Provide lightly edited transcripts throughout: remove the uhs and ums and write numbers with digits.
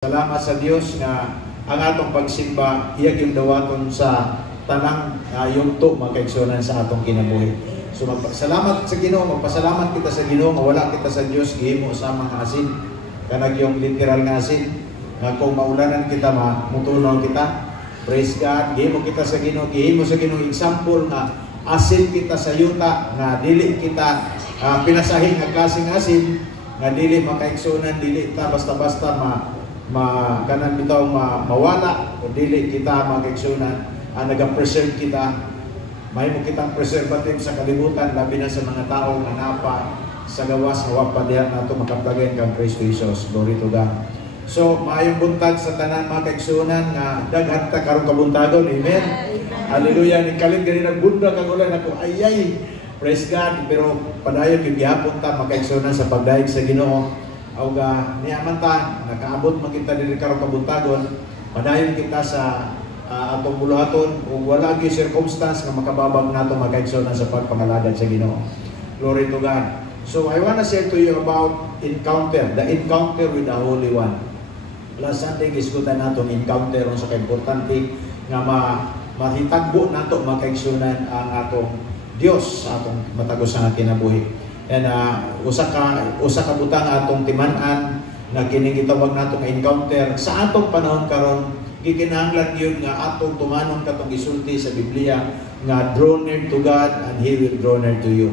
Salamat sa Dios nga ang atong pagsimba iyag yung dawaton sa tanang yugto makaigsunan sa atong kinabuhi. So salamat sa Ginoo, magpasalamat kita sa Ginoo nga wala kita sa Dios gihimo sa mga asin kanag yung literal nga asin nga kung maulanan kita mamutunaw kita. Praise God, gihimo kita sa Ginoo, gihimo sa Ginoo example nga asin kita sa yuta nga dili kita pinasahing nga klaseng asin nga dili makaigsunan, dili ta basta-basta kanan bitaw mawala o dili kita makaigsunan, naga-preserve kita, may mo kitang preservative sa kalibutan labi na sa mga tao nga napa sa gawas nga wa pa diha nato makaplagay kang Kristo Jesus. Glory to God. So maayong buntag sa tanan mga kaigsunan nga daghan ta karon kabuntagon. Amen. Hallelujah. Ni kalit gani nagbunda kag ulan ako ayay. Praise God. Pero padayon gyud gihapon ta mga kaigsunan sa pagdayeg sa Ginoo. Auga niya man ta nakaabot man kita diri karon kabuntagon, padayon kita sa atong buluhaton ug wala gyud circumstance nga makababag nato makaigsunan sa pagpangalagad sa Ginoo. Glory to God. So I wanna share to you about the encounter with the Holy One. Last Sunday gisgutan nato encounter unsa ka importante nga mahitagbo nato makaigsunan ang atong Dios sa atong matagos nga kinabuhi. And usa ka butang atong timan-an na kining gitawag nato nga encounter sa atong panahon karon, gikinahanglan gyud nga atong tumanon katong gisulti sa Biblia nga draw near to God and He will draw near to you.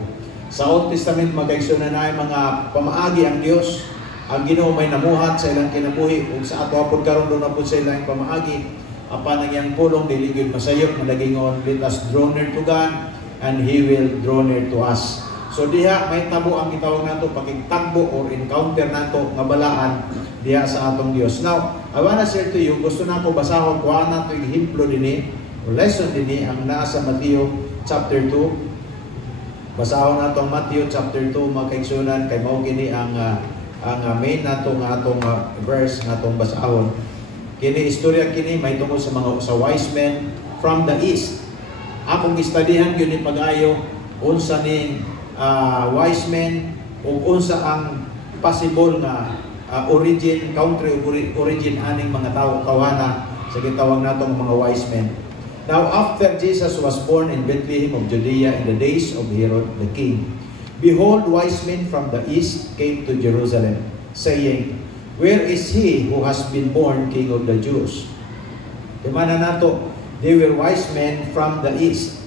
Sa Old Testament magaigsunan na mga pamaagi ang Dios, ang Ginoo may namuhat sa ilang kinabuhi ug sa ato apod karon do na pud sa ilang pamaagi apan ang iyang pulong dili gyud masayop madagingon. Let us draw near to God and He will draw near to us. So diha may tabo ang gitawag nato pakigtagbo or encounter nato nga balaan diha sa atong Dios. Now, I wanna share to you, gusto nako basahon kuha nato yung himlo dinhi o lesson dinhi ang naa sa Matthew chapter 2. Basahon nato ang Matthew chapter 2 mga kaigsunan kay mao kini ang main nato nga atong verse nga atong basahon. Kini istorya kini may tungkol sa wise men from the east. Akong gistudihan gyud ni pag-ayo unsa ning wise men ug unsa ang possible nga country origin aning mga tawo kawana sa gitawag natong mga wise men. Now after Jesus was born in Bethlehem of Judea in the days of Herod the king, behold, wise men from the east came to Jerusalem, saying, where is he who has been born King of the Jews? Timana nato, they were wise men from the east.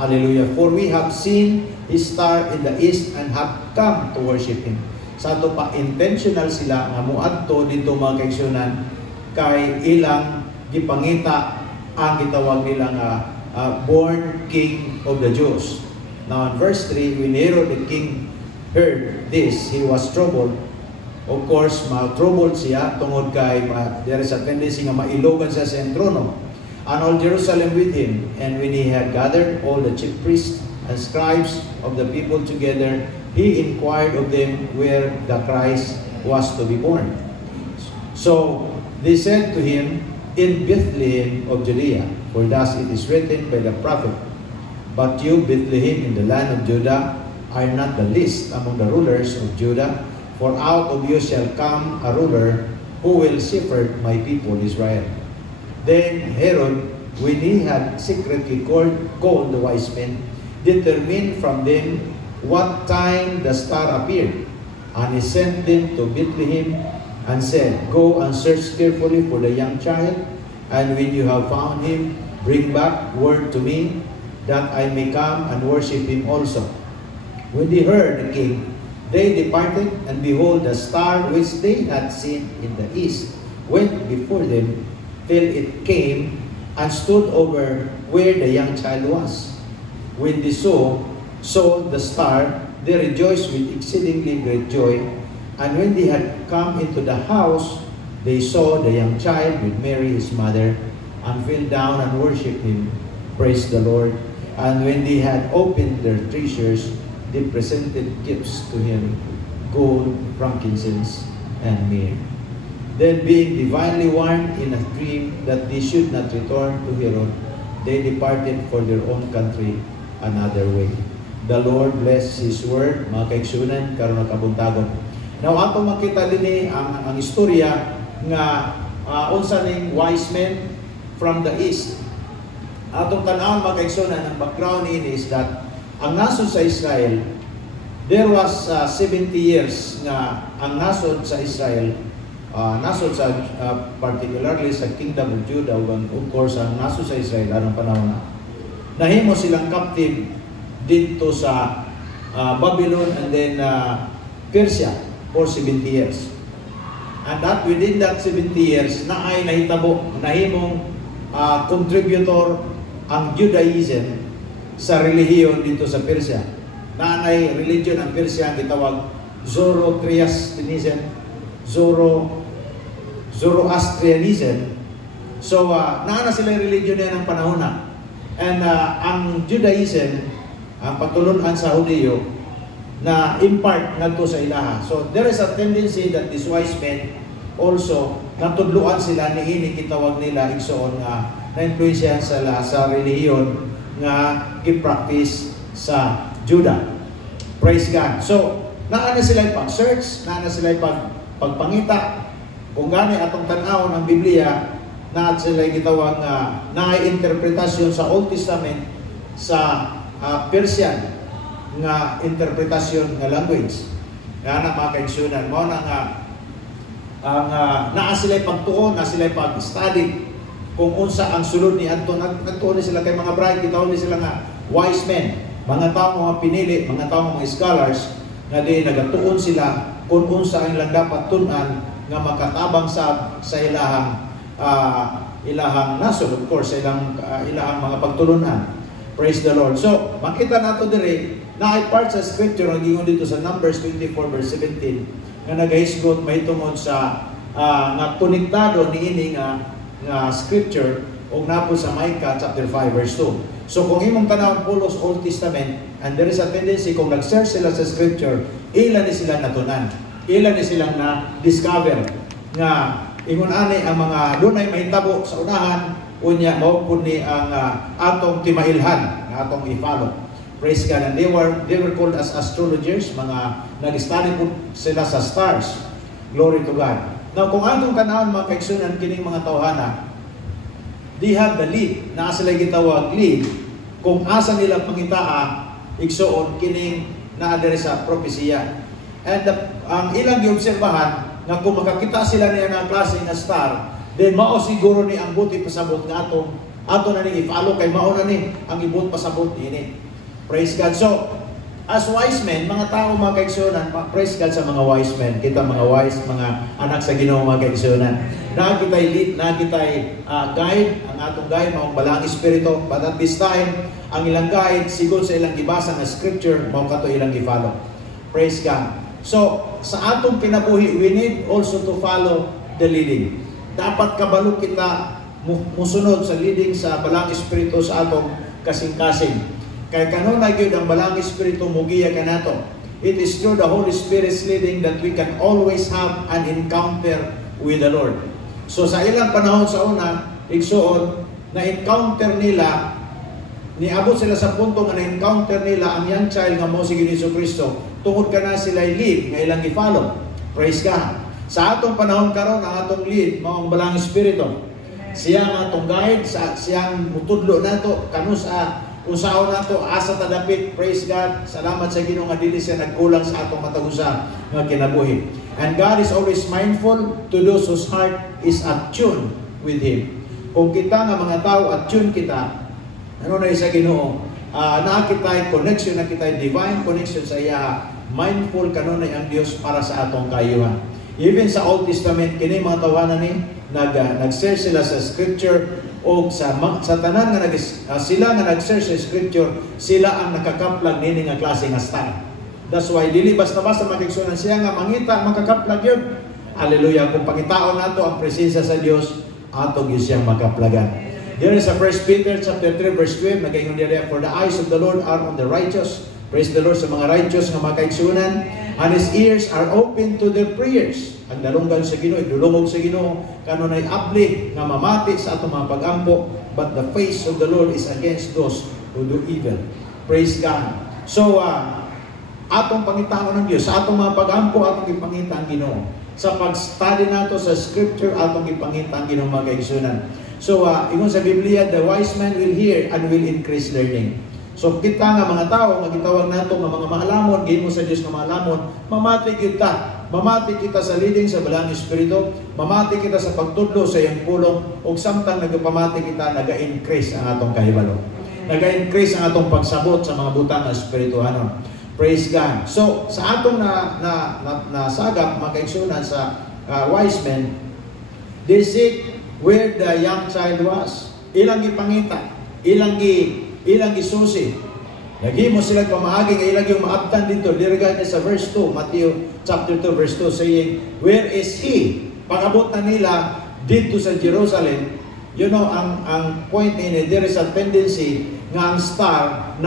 Hallelujah. For we have seen His star in the east and have come to worship Him. Sa ato pa, intentional sila nga muadto dito mga kaigsunan kay ilang gipangita ang gitawag nila nga born King of the Jews. Now in verse 3, when Herod the king heard this, he was troubled. Of course, troubled siya tungod kay there is a tendency nga mailogan siya sa trono. And all Jerusalem with him, and when he had gathered all the chief priests and scribes of the people together, he inquired of them where the Christ was to be born. So they said to him, in Bethlehem of Judea, for thus it is written by the prophet, but you, Bethlehem, in the land of Judah, are not the least among the rulers of Judah, for out of you shall come a ruler who will shepherd my people Israel. Then Herod, when he had secretly called the wise men, determined from them what time the star appeared, and he sent them to Bethlehem and said, go and search carefully for the young child, and when you have found him, bring back word to me, that I may come and worship him also. When they heard the king, they departed, and behold, the star which they had seen in the east went before them till it came and stood over where the young child was. When they saw the star, they rejoiced with exceedingly great joy. And when they had come into the house, they saw the young child with Mary his mother, and fell down and worshipped him. Praise the Lord. And when they had opened their treasures, they presented gifts to him, gold, frankincense, and myrrh. Then being divinely warned in a dream that they should not return to Herod, they departed for their own country another way. The Lord bless His word, mga kaigsunan, karon kabuntagon. Now ato makita dinhi ang istorya nga unsa ning wise men from the east. Atong tan-awon mga kaigsunan, ang background ini is that ang nasod sa Israel, there was 70 years nga ang nasod sa Israel, nasod sa particularly sa Kingdom of Judah, of course ang nasod sa Israel anong panahon na nahimo silang captive dito sa Babylon and then Persia for 70 years. And that within that 70 years na ay nahitabo, nahimong contributor ang Judaism sa relihiyon dito sa Persia. Naanay religion ang Persia ang gitawag Zoroastrianism, Zoroastrianism. So naana sila yung religion niya ng panahon na. And ang Judaism, ang pagtulunan sa Hudiyo, na impart ngadto sa ilaha. So there is a tendency that these wise men also natudluan sila ni ini kitawag nila igsoon nga na-influensyahan sa relihiyon nga gi-practice sa Judah. Praise God. So naana sila pag-search, naana sila pagpangita kung gani atong tan-awon ang Biblia na sila gitawag nga na-interpretasyon sa Old Testament sa Persian nga interpretasyon nga language. Nga na mga kaigsunan mo na nga naa sila pagtuon, na sila pag-study kung unsa ang sulod ni Anton. Nagtuon sila kay mga bright, gitawag ni sila nga wise men, mga tao mga pinili, mga tao mga scholars nga di nagatuon sila kung unsa ang ilang dapat tunan nga makatabang sa ilahang nasod, of course, sa ilahang mga pagtulunan. Praise the Lord. So, makita nato dire na ay part sa scripture ang gingon dito sa Numbers 24 verse 17 nga nagahisgot mahitungod sa nga konektado niini nga scripture og napo sa Micah chapter 5 verse 2. So kung imong tanawon pulos Old Testament, and there is a tendency kung nag-search sila sa scripture, ilan ni sila natunan, ilan ni silang na-discover nga ingon ani ang mga dunay mahitabo sa unahan unya mao pud ni ang atong timailhan nga atong i-follow. Praise God. And they were called as astrologers, mga nag-study po sila sa stars. Glory to God. Now kung atong tanawon mga kaigsunan kining mga tawhana, they have the lead, naa sila gitawag lead kung asa nila pangitaa igsuon kining naa diri sa propesya. And ang ilang giobserbahan nga kung makakita sila niya ng klase na star, then mao siguro ni ang buti pasabot nga ato na ni i-follow kay mao na ni ang ibut pasabot niini. Praise God. So as wise men, mga tao mga kaigsunan, praise God sa mga wise men. Kita mga wise, mga anak sa Ginoo mga kaigsunan. Na kita'y lead, na kita'y guide, ang atong guide maong balang espiritu, but at this time ang ilang guide sigol sa ilang gibasa nga scripture mao kato ilang i-follow. Praise God. So sa atong kinabuhi, we need also to follow the leading. Dapat kabalo kita musunod sa leading sa balang espiritu sa atong kasing-kasing. Kay kanunay gyud ang balang espiritu mugiya kanato. It is through the Holy Spirit's leading that we can always have an encounter with the Lord. So sa ilang panahon sa una, igsuon na encounter nila, niabot sila sa punto nga na-encounter nila ang young child nga mao si Jesucristo. Tungod kana sila lead nga ilang i-follow. Praise God. Sa atong panahon karon ang atong lead mao ang balang espiritu. Siya ang atong guide, siyang mutudlo nato kanus usaon nato asa ta dapit. Praise God. Salamat sa Ginoo nga dili siya nagkulang sa atong matagusa nga kinabuhi. And God is always mindful to those whose heart is attuned with Him. Kung kita nga mga tao attune kita, ano na sa Ginoo, na kita connection, na kita divine connection sa iya, mindful kanunay ang Dios para sa atong kayuhan. Even sa Old Testament kini mga tawanan ni nag-search sila sa scripture o sa tanan nga sila nga nag-search sa scripture, sila ang nakakaplag nini nga klase nga star. That's why dili basta-basta magigsunan siya nga mangita makakaplag yun. Hallelujah. Kung pangitaon nato ang presensya sa Dios, ato gyud siyang makaplagan. There is a 1 Peter chapter 3 verse 12 nagaingon diya, for the eyes of the Lord are on the righteous. Praise the Lord sa mga righteous nga makaigsunan, and His ears are open to their prayers. Ang dalunggan sa Ginoo, idulungog sa Ginoo, kanunay abli nga mamati sa atong mga pag-ampo, but the face of the Lord is against those who do evil. Praise God. So atong pangitaon ng Dios, sa atong mga pag-ampo atong ipangita ang Ginoo. sa pag-study nato sa scripture atong ipangita ang Ginoo mga kaigsunan. So, ingon sa Biblia, the wise man will hear and will increase learning. So, kita nga mga tao, nga gitawag nato nga mga maalamon, gihimo sa Dios nga maalamon, mamati kita. Mamati kita sa leading sa Balang Espiritu, mamati kita sa pagtudlo sa iyang pulong, o samtang nagpamati kita, naga-increase ang atong kahibalo. Naga-increase ang atong pagsabot sa mga butang na espirituhanon. Praise God. So, sa atong nasagap, mga kaigsunan sa wise men, they seek where the young child was. Ilang ipangita, ilang isusi. Naghimo sila pamaagi nga ilang yung maabtan dito. Dirigay niya sa verse 2, Matthew chapter 2, verse 2, saying, where is he? Pag-abot na nila dito sa Jerusalem, you know, ang point in it, there is a tendency nga ang star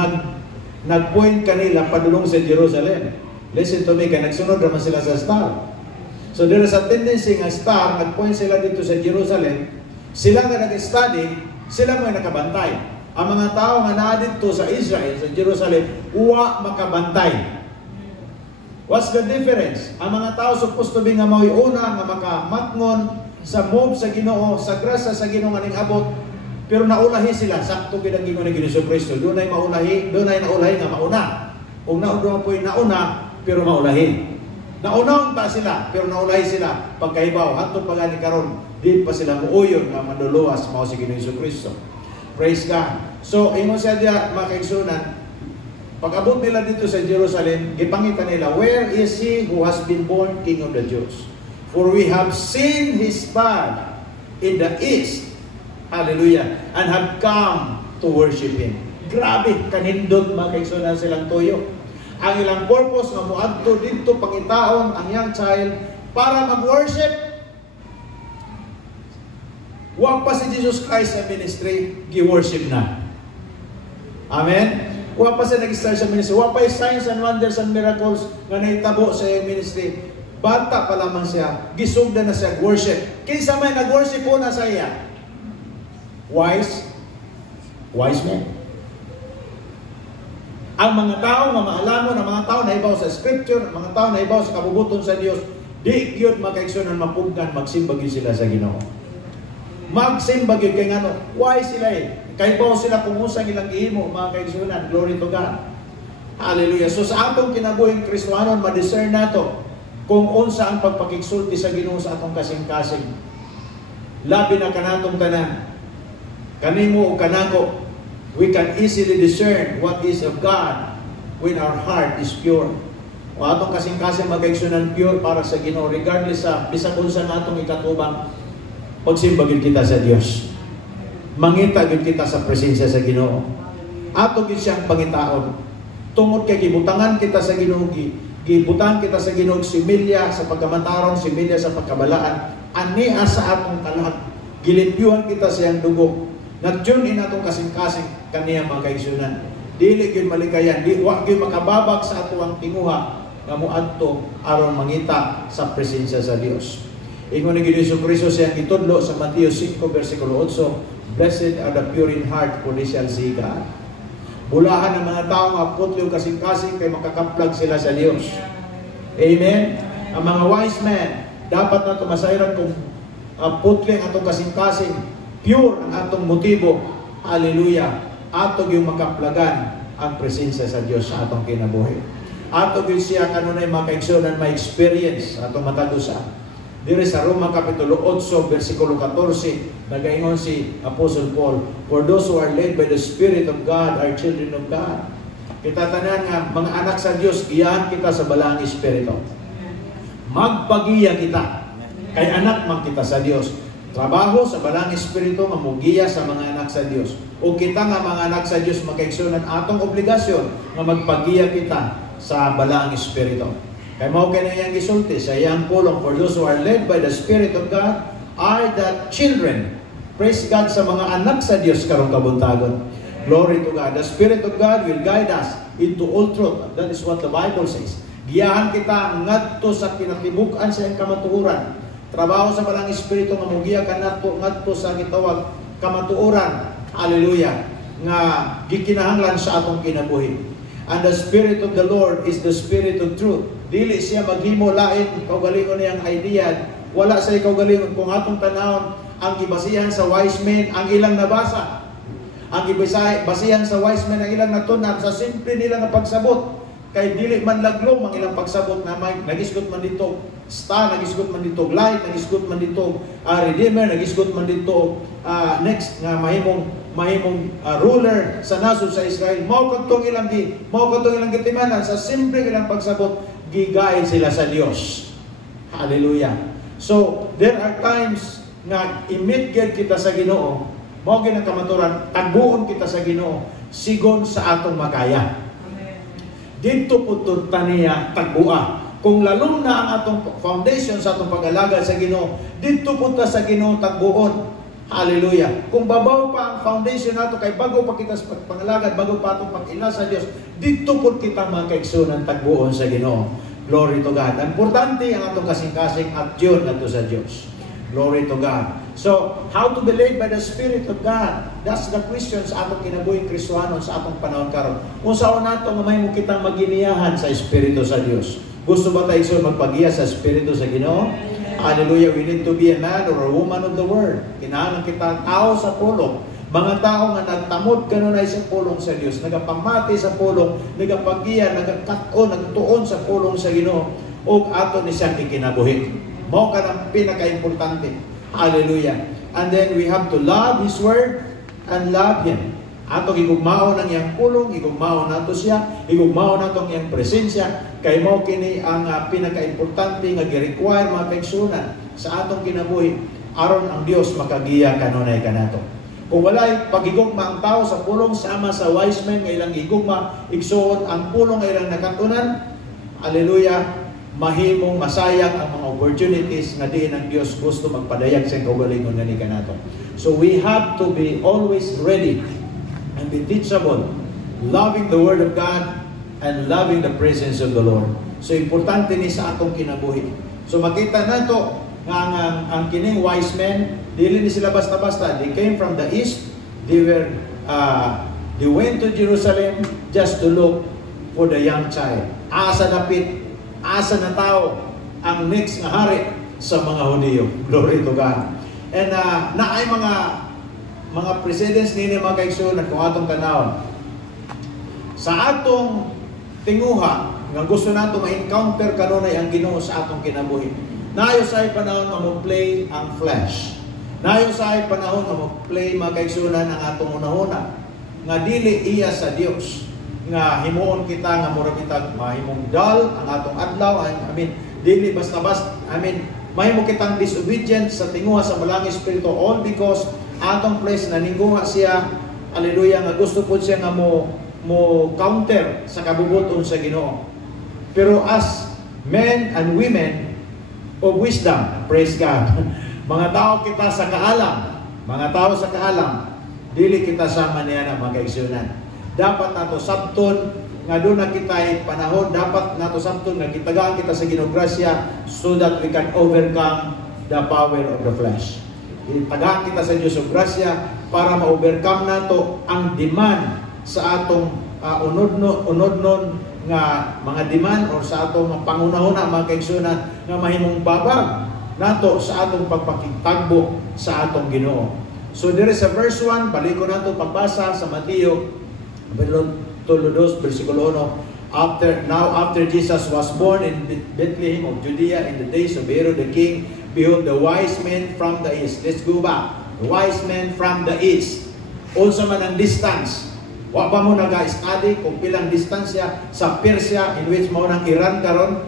nag-point kanila padulong sa Jerusalem. Listen to me, kaya nagsunod naman sila sa star. So there is a tendency nga star, nag-point sila dito sa Jerusalem, sila nga nag-study, sila mga nakabantay. Ang mga tao nga naa dito sa Israel, sa Jerusalem, uwa makabantay. What's the difference? Ang mga tao supposed to be nga mao'y una, nga makamatngon sa move sa Ginoo, sa grasa sa Ginoo nga ning abot, pero naulahi sila, sakto ginang Ginoo ni Hesus Kristo. Doon ay naulahi nga mauna. Kung nauna po yung nauna, pero maulahi. Naunang ta sila, pero naulahi sila. Pagkaibaw, hantong pagani karon, di pa sila muuyon nga manluluwas mao si Ginoo Hesus Kristo. Praise God. So, imo siya diya, mga kaigsunan, pag-abot nila dito sa Jerusalem, gipangita nila, where is he who has been born King of the Jews? For we have seen his star in the east, hallelujah, and have come to worship him. Grabe, kanindot mga kaigsunan silang tuyo. Ang ilang purpose nga muadto dito pangitaon ang young child para mag-worship. Wa pa si Jesus Christ sa ministry, gi-worship na. Amen? Wa pa siya nag-start sa ministry. Wa pa yung signs and wonders and miracles nga nahitabo sa iyong ministry. Bata pa lamang siya, gisugda na siya worship. Kinsa may nag-worship po na sa iya? Wise men. Ang mga tao nga maalamon, ang mga tao na ibaw sa scripture, ang mga tao na ibaw sa kabubuton sa Dios, di gyud makaigsunan mapugdan, magsimba gyud sila sa Ginoo. Magsimba gyud kay ngano, why sila kay bawo sila kung usang ilang gihimo, mga kaigsunan. Glory to God. Hallelujah. So sa atong kinabuhing Kristohanon, ma-discern nato kung unsa ang pagpakigsulti sa Ginoo sa atong kasing-kasing. Labi na kanatong tanan, kanimo o kanako, we can easily discern what is of God when our heart is pure. O atong kasing-kasing mag-kaigsunan pure para sa Ginoo, regardless sa bisag unsa natong ikatubang, pagsimba gid kita sa Dios. Mangita gid kita sa presensya sa Ginoo. Ato gid siyang pangitaon. Tungod kay gibutangan kita sa Ginoo, gibutang kita sa Ginoo similya sa pagkamatarong, similya sa pagkabalaan. Ani sa atong kalag, gilimpyuhan kita sa iyang dugo. Nag-tune in atong kasing-kasing kaniya mga kaigsunan. Dili gyud malikayan, di wa gyud makababag sa ato ang tinguha nga moadto aron mangita sa presensya sa Dios. Ingon ni Hesus Kristo siyang itudlo sa Mateo 5 versikulo 8, blessed are the pure in heart, for they shall see God. Bulahan ng mga tao nga putlo kasing-kasing kay makakaplag sila sa Dios. Amen. Ang mga wise men dapat na tumasayran kung putlo ang atong kasing-kasing, pure ang atong motibo. Hallelujah. Ato yung makaplagan ang presensya sa Dios sa atong kinabuhi. Ato yung siya kanunay maka-igsunan, ma-experience atong matagusa. Diri sa Roma Kapitulo 8, versikulo 14, nagaingon si Apostle Paul, for those who are led by the Spirit of God are children of God. Kita tanan nga, mga anak sa Dios, iyahan kita sa Balang Espiritu. Magpagiya kita, kay anak man kita sa Dios. Trabaho sa Balang Espiritu, mamugiya sa mga anak sa Dios. O kita nga mga anak sa Dios, makaigsunan atong obligasyon na magpagiya kita sa Balang Espiritu. Kaya mao kay niyang gisulti sa iyang pulong, for those who are led by the Spirit of God are the children. Praise God sa mga anak sa Dios karong kabuntagon. Glory to God. The Spirit of God will guide us into all truth. That is what the Bible says. Giyahan kita ngadto sa kinatibuk-an sa iyang kamatuoran. Trabaho sa Balang Espiritu nga mugiya ka ngadto sa gitawag kamatuoran. Hallelujah. Nga gikinahanglan sa atong kinabuhi. And the Spirit of the Lord is the Spirit of truth. dili siya maghimo lain kaugalingon niyang idea, wala sa kaugalingon kung atong tanawon ang gibasihan sa wise men ang ilang nabasa, ang gibasihan sa wise men ang ilang natunan sa simple nila nga pagsabot. Kay dili man laglom ang ilang pagsabot na may nagisgot man dito star, nagisgot man dito light, nagisgot man dito redeemer, nagisgot man dito next nga mahimong ruler sa nasod sa Israel. Mao kadtong ilang gitimanan sa simple ilang pagsabot, gigaid sila sa Dios. Hallelujah. So there are times nga imit kita sa Ginoo, mao gyud ang kamaturan, tagbuon kita sa Ginoo sigon sa atong makaya. Dito po niya tagbua. Kung lalong na ang atong foundation sa atong pag-alagad sa Ginoo, dito po ta sa Ginoo tagbuon. Hallelujah. Kung babaw pa ang foundation nato kay bago pa kita sa pag-alagad, bago pa atong pag-ila sa Dios, dito po kita mga kaigsunan tagbuon sa Ginoo. Glory to God. Importante ang atong kasing-kasing at yun nato sa Dios. Glory to God. So, how to be led by the Spirit of God? That's the question sa atong kinabuhing Kristohanon sa atong panahon karon. Kung saan nato nga mahimo kitang maginiyahan sa Espiritu sa Dios. Gusto ba tayo magpagiya sa Espiritu sa Ginoo? Hallelujah. We need to be a man or a woman of the Word. Kinahanglan kita tao sa pulong. Mga tao nga nagtamod kanunay sa pulong sa Dios, nagapamati sa pulong, nagapagiya, nagakaton, nagtuon sa pulong sa Ginoo, ug ato ni siyang ikinabuhi. Mao ka ng pinaka-importante. Hallelujah. And then we have to love His Word and love Him. Ato igugmao ng iyang pulong, igugmao nato siya, igugmao nato ang iyang presensya, kay mao kini ang pinaka-importante nga gi-require mga kaigsunan sa atong kinabuhi aron ang Dios makagiya kanunay kanato. Kung walay pagigugma ang tao sa pulong sama sa wise men nga ilang igugma, igsuon ang pulong nga ilang nakatunan, hallelujah, mahimong masayang ang mga opportunities na diin ang Dios gusto magpadayag sa kaugalingon nga ni kanato. So we have to be always ready and be teachable, loving the Word of God and loving the presence of the Lord. So importante ni sa atong kinabuhi. So makita nato nga ang kining wise men, dili ni sila basta-basta. They came from the east. They went to Jerusalem just to look for the young child. Asa na tao ang next nga hari sa mga Hudiyo. Glory to God. And naay mga presidents nini mga kaigsunan kung atong tanawon. Sa atong tinguha nga gusto nato ma-encounter kanunay ang Ginoo sa atong kinabuhi. Nayo sa panahon nga mo-play ang flesh. Nayo sa panahon nga mo-play mga kaigsunan ang atong unahuna nga dili iya sa Dios. Nga himuon kita nga mura kita mahimong dal ang atong adlaw, dili basta-basta, mahimo kitang disobedient sa tinguha sa malang espiritu, all because atong flesh naningguha siya, hallelujah, nga gusto po siya nga mo counter sa kabubuton sa Ginoo. Pero as men and women of wisdom, praise God, mga tao kita sa kaalam, dili kita sama niya na mga kaigsunan. Dapat nato sabton nga doon na kita panahon, dapat nato sabton nga gitagaan kita sa Ginoo grasya so that we can overcome the power of the flesh. Gitagaan kita sa Dios og grasya para ma-overcome nato ang demand sa atong unodnon nga mga demand or sa atong pangunahuna mga kaigsunan nga mahimong babag nato sa atong pagpakigtagbo sa atong Ginoo. So there is a verse 1, baliko nato pagbasa sa Mateo Kapitulo 2, versikulo 1. After Jesus was born in Bethlehem of Judea in the days of Herod the king, behold, the wise men from the east. Let's go back. The wise men from the east. Also man ang distance. Wa pa mo nag-study kung pilang distansya sa Persia, in which mo ng Iran karon.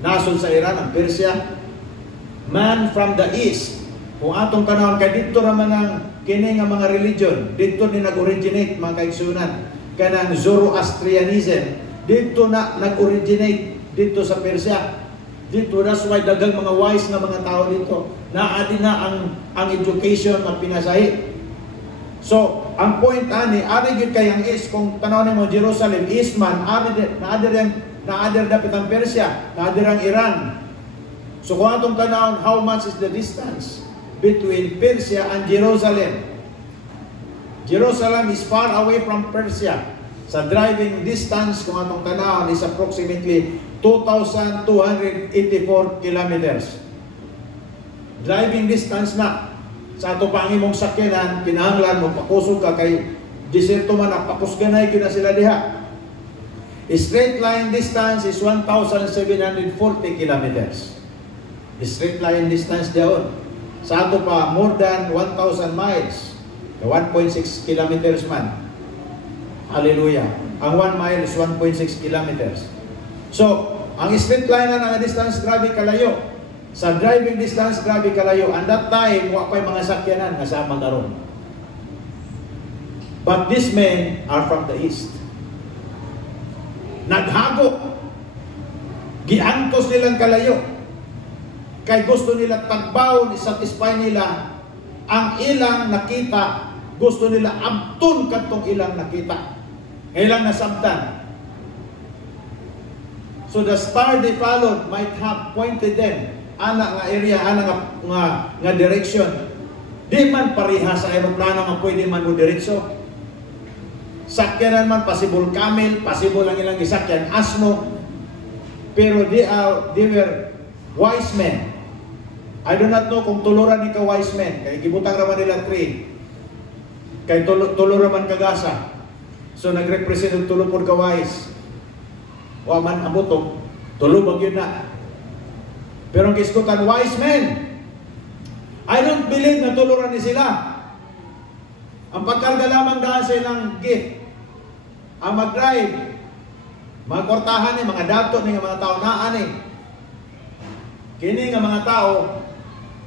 Nasod sa Iran ang Persia. Man from the east. Kung atong kanawon kay dito raman ang kini nga mga religion, dito ni nag-originate mga kaigsunan. Kanang Zoroastrianism, dito na nag-originate dito sa Persia. Dito, that's why dagang mga wise na mga tao dito. Naadi na ang education na pinasahi. So, ang point ani, ari gyud kay ang east, kung tanawon mo Jerusalem, east man, naadir dapat ang Persia, naadir ang Iran. So kung atong tanawon, how much is the distance between Persia and Jerusalem? Jerusalem is far away from Persia. Sa driving distance, kung atong tanawon, is approximately 2,284 kilometers. Driving distance na. Sa ato pang imong sakyanan, kinahanglan mo, pakusog ka kay desierto man, pakusganay kina sila diha. Straight line distance is 1,740 kilometers. Straight line distance doon. Sa ato pa, more than 1,000 miles. 1.6 kilometers man. Hallelujah. Ang 1 mile is 1.6 kilometers. So, ang straight line na distance, grabe kalayo. Sa driving distance, grabe kalayo. And that time, wala pa yung mga sakyanan na sa Magaron. But these men are from the east. Naghago. Giantos nilang kalayo. Kay gusto nila tagbaw, satisfy nila ang ilang nakita. Gusto nila abtun katong ilang nakita. Ilang nasabtan. So the star they followed might have pointed them ana nga area, ana nga direction. Di man pareha sa aeroplano nga pwede man mo diretso. Sakyanan man, possible camel, possible ang ilang gisakyan, asno. Pero they were wise men. I do not know kung tuluran ni ka wise men. Kaya gibutang raman nila 3. Kaya tuluran man kagasa. So nagrepresent ng tulo por ka wise. O man abutong, tulo yun na. Pero ang kiskutan, wise men. I don't believe na tuluran ni sila. Ang pagkarga lamang dahil sa ilang gift. Ang mag-drive. Mga kortahan ni, mga dato ni, mga tao naan ni. Kini nga mga tao,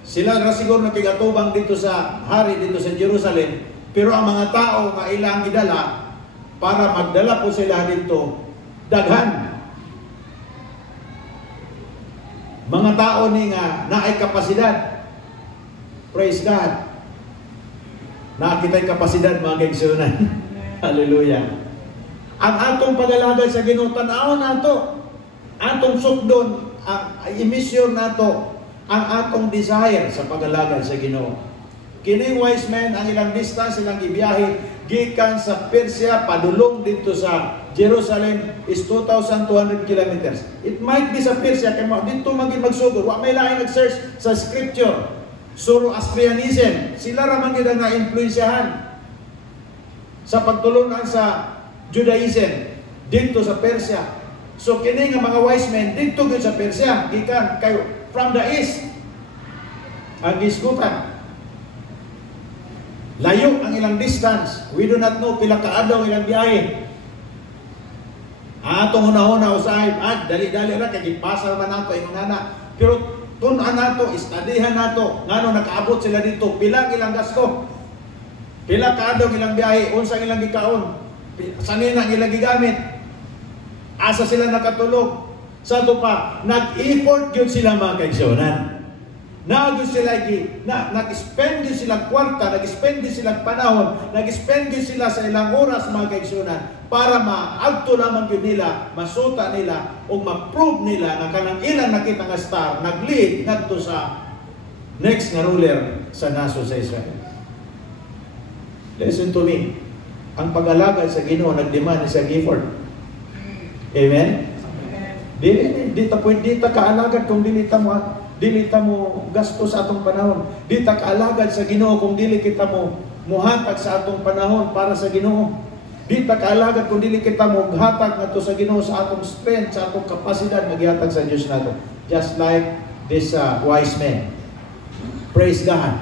sila na siguro nakigatubang dito sa hari, dito sa Jerusalem. Pero ang mga tao nga ilang idala, para magdala po sila dito, daghan. Mga tao ni nga naay kapasidad. Praise God. Nakita'y kapasidad mga kaigsunan. Hallelujah. Ang atong pag-alagad sa Ginoo, tanaw nato. Atong sukdon, ang emission nato, ang atong desire sa pag-alagad sa Ginoo. Kining wise men, ang ilang distance, ilang ibiyahe, gikan sa Persia, padulong dito sa Jerusalem is 2,200 kilometers. It might be sa Persia, kaya dito magsugod. Wa may lain nag-search sa scripture. Zoroastrianism, sila ramang nila na-influensyahan sa pagtulunan sa Judaism dito sa Persia. So kini nga mga wise men dito gid sa Persia, gikan kayo from the east. Ang isgutan. Layo ang ilang distance. We do not know pila ka adlaw ilang biyahe. Atong una-una usahay, dali-dali ra kay gipasa man nato imong nana. Pero tun-an nato, istadihan nato, ngano nakaabot sila dito, pila ilang gasto. Pila ka adlaw ilang biyahe, unsa ilang gikaon, sanina ilang gigamit. Asa sila nakatulog. Sa to pa, nag-effort gyud sila mga kaigsunan. Nag-spend din sila kwarta, nag-spend din sila panahon, nag-spend din sila sa ilang oras mga kaigsunan para maagto lamang yun nila, masuta nila o ma-prove nila na kanang ilang nakita nga star, nag-lead ngadto sa next nga ruler sa naso sa Israel. Listen to me. Ang pag-alagad sa Ginoo nagdemand sa effort. Amen? Di ta kaalagad kung dili ta mo gasto sa atong panahon. Di ta kaalagad sa Ginoo kung dili kita mo muhatag sa atong panahon para sa Ginoo. Di ta kaalagad kung dili kita mo hatag ngadto sa Ginoo sa atong strength, sa atong kapasidad magihatag sa Dios nato. Just like this wise men. Praise God.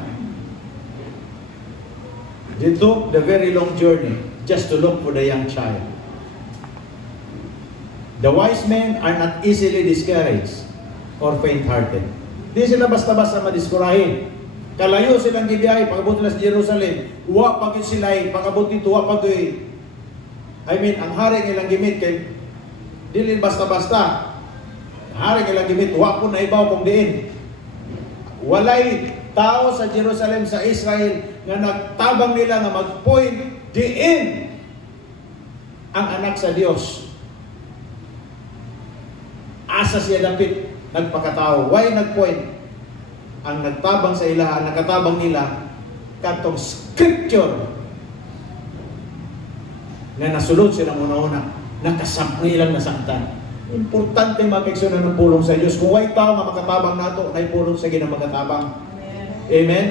They took the very long journey just to look for the young child. The wise men are not easily discouraged or faint-hearted. Di sila basta-basta madiskurahin. Kalayo silang gibiyahe, pag-abot nila sa Jerusalem, wa pag sila, pag-abot dito, wa pag ang hari nilang gimit kay dili basta-basta. Hari nilang gimit, wa po na ibaw kung diin. Walay tao sa Jerusalem, sa Israel, nga nagtabang nila nga mag-point diin ang anak sa Dios. Asa siya dapit nagpakatao. Why nag-point? Ang nagtabang sa ilaha, ang nakatabang nila katong scripture na nasulod silang una-una, nakasap nilang nasaktan. Importante magkaigsunan ng pulong sa Diyos. Kung way tao nga makatabang nato, na pulong sa ginang makatabang. Amen?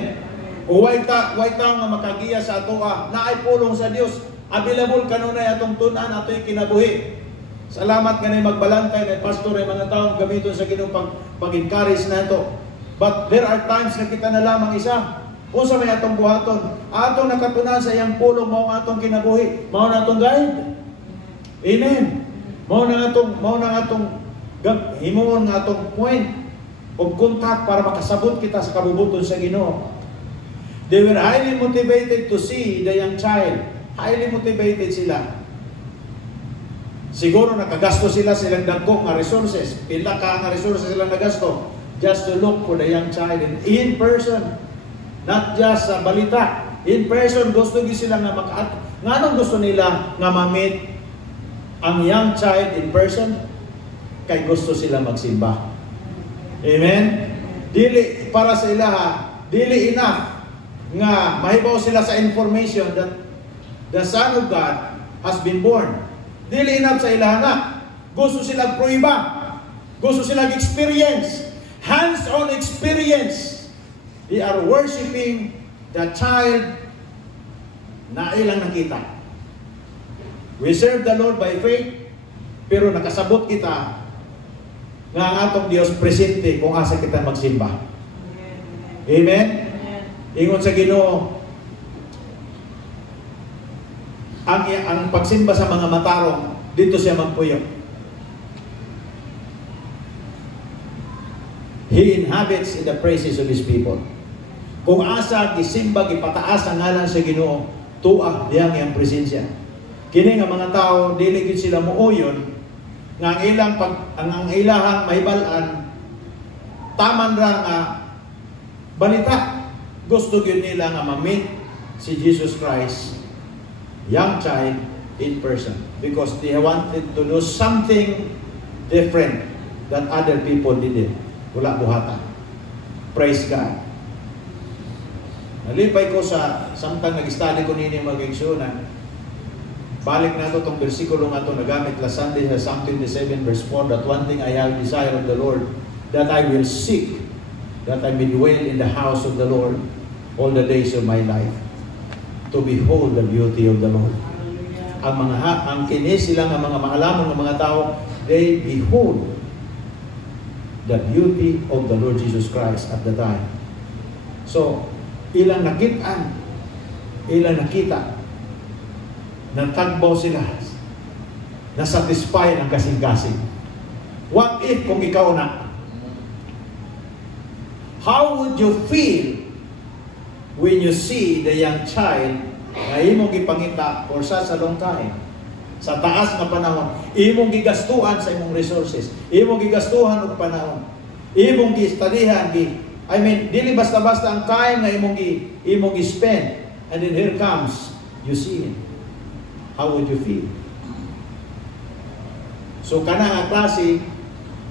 Kung way tao nga makagiya sa ato, na ay pulong sa Diyos. Available kanunay atong tunan, ato'y kinabuhi. Salamat ganay magbalantay na pastor ay mga taong gamiton sa ginong pag-encourage na ito. But there are times na kita na lamang isa. Kung sa may atong buhaton, atong nakatunan sa iyang pulong, mao atong kinabuhi, mao na atong guide. Amen. Mao na atong himuon nga atong point of contact para makasabot kita sa kabubuton sa Ginoo. They were highly motivated to see the young child. Highly motivated sila. Siguro nakagasto silang dagko nga resources. Pila ka nga resources silang nagasto just to look for the young child in person. Not just sa balita. In person, gusto sila nga nga anong gusto nila nga ma-meet ang young child in person? Kay gusto sila magsimba. Amen? Dili, para sa ilaha, dili enough nga mahibaw sila sa information that the Son of God has been born. Dili enough sa ilaha nga. Gusto silang pruiba. Gusto silang experience. Hands-on experience. They are worshiping the child na ilang nakita. We serve the Lord by faith, pero nakasabot kita nga ang atong Dios presente kung asa kita magsimba. Amen? Ingon sa Ginoo, ang pagsimba sa mga matarong, dito siya magpuyo. He inhabits in the praises of His people. Kung asa gisimba gipataas ang ngalan sa Ginoo, tuwa diyang iyang presensya. Kini nga mga tao dili gid sila muuyon nga ang ilahang mahibalan taman ra nga balita. Gusto gyud nila nga ma-meet si Jesus Christ, young child, in person, because they wanted to do something different that other people didn't. Wala buhatan. Praise God. Nalipay ko sa samtang nag-study ko nini mag-igsunan. Balik na ito itong versikulo nga ito nagamit last Sunday sa Psalm 27 verse 4, that one thing I have desire of the Lord, that I will seek, that I may dwell in the house of the Lord all the days of my life, to behold the beauty of the Lord. Ang kinis sila ng mga maalamong ng mga tao, they behold the beauty of the Lord Jesus Christ at the time. So, ilang nakita, natagbaw sila, nasatisfy ang kasing-kasing. What if kung ikaw na? How would you feel when you see the young child na imong gipangita for such a long time? Sa taas nga panahon, imong gigastuhan sa imong resources, imong gigastuhan og panahon, imong gistudihan, dili basta-basta ang time na imong gi-spend, and then here comes, you see it. How would you feel? So kana nga klase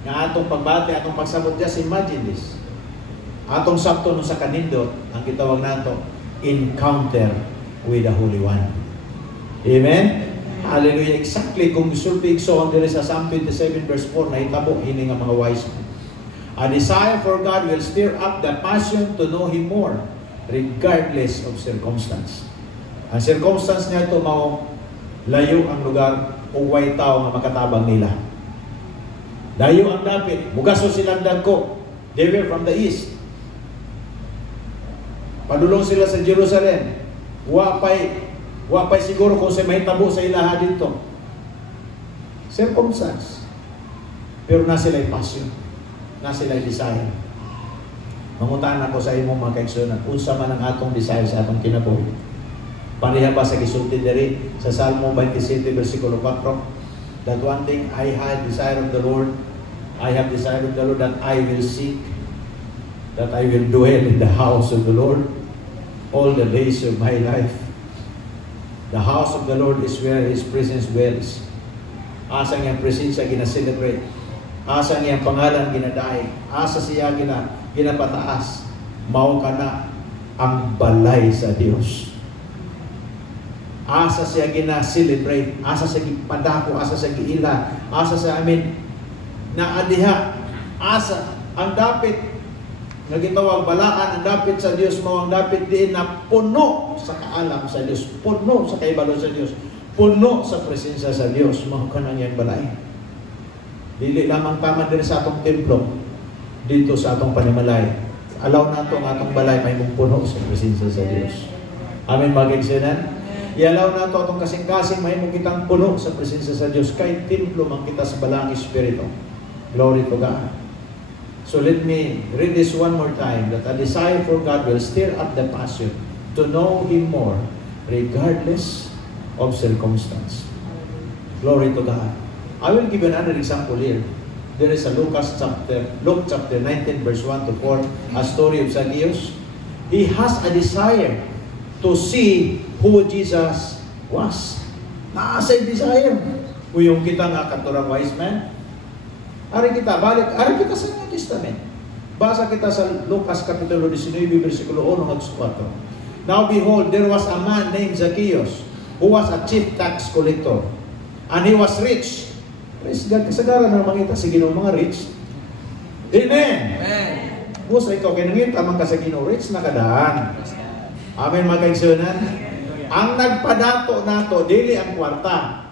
nga atong pagbati, atong pagsabot, just imagine this. Atong sakto no sa kanindot, ang gitawag nato, encounter with the Holy One. Amen? Hallelujah. Exactly kung sulpig so diri sa Psalm 27 verse 4 na hitabo ini nga mga wise men. A desire for God will stir up the passion to know Him more regardless of circumstance. Ang circumstance niya ito mao layo ang lugar o way tao nga makatabang nila. Layo ang dapit, mugaso silang dagko. They were from the east. Padulong sila sa Jerusalem. Wapay siguro kung sa may tabo sa ilaha dito. Circumstance. Pero na sila'y passion. Na sila'y desire. Mangutan ako sa imong mga kaigsunan. Unsa man ang atong desire sa atong kinabuhi. Pareha ba sa gisulti diri sa Salmo 27 versikulo 4? That one thing I had desire of the Lord, I have desire of the Lord, that I will seek, that I will dwell in the house of the Lord all the days of my life. The house of the Lord is where His presence dwells. Asa niyang presensya gina-celebrate. Asa niyang pangalan ginadaig. Asa siya ginapataas. Mao ka na ang balay sa Dios. Asa siya gina-celebrate. Asa siya gipadako. Asa siya giila. Asa siya na adiha asa ang dapit nga gitawag balaan, ang dapit sa Dios mao ang dapit diin na puno sa kaalam sa Dios, puno sa kaibalo sa Dios, puno sa presensya sa Dios, mao kanang yang balay. Dili lamang tama diri sa atong templo, dito sa atong panimalay. Allow nato ang atong balay may puno sa presensya sa Dios. Amen, magigsinan. I-allow nato atong kasing-kasing mahimo kitang puno sa presensya sa Dios kay templo man kita sa balang espiritu. Glory to God. So let me read this one more time, that a desire for God will stir up the passion to know Him more regardless of circumstance. Glory to God. I will give another example here. There is a Luke chapter 19 verse 1 to 4, a story of Zacchaeus. He has a desire to see who Jesus was. Naasay desire. Uyong kita nga katurang wise man. Ari kita sa New Testament. Basa kita sa Lucas Kapitulo 19, versikulo 1 hanggang 4. Now behold, there was a man named Zacchaeus, who was a chief tax collector, and he was rich. Kasagaran na mangita sa Ginoo mga rich. Amen. Busa ikaw kinangita man ka sa Ginoo rich na kadaan. Amen, mga kaigsunan. Ang nagpadato nato dili ang kwarta.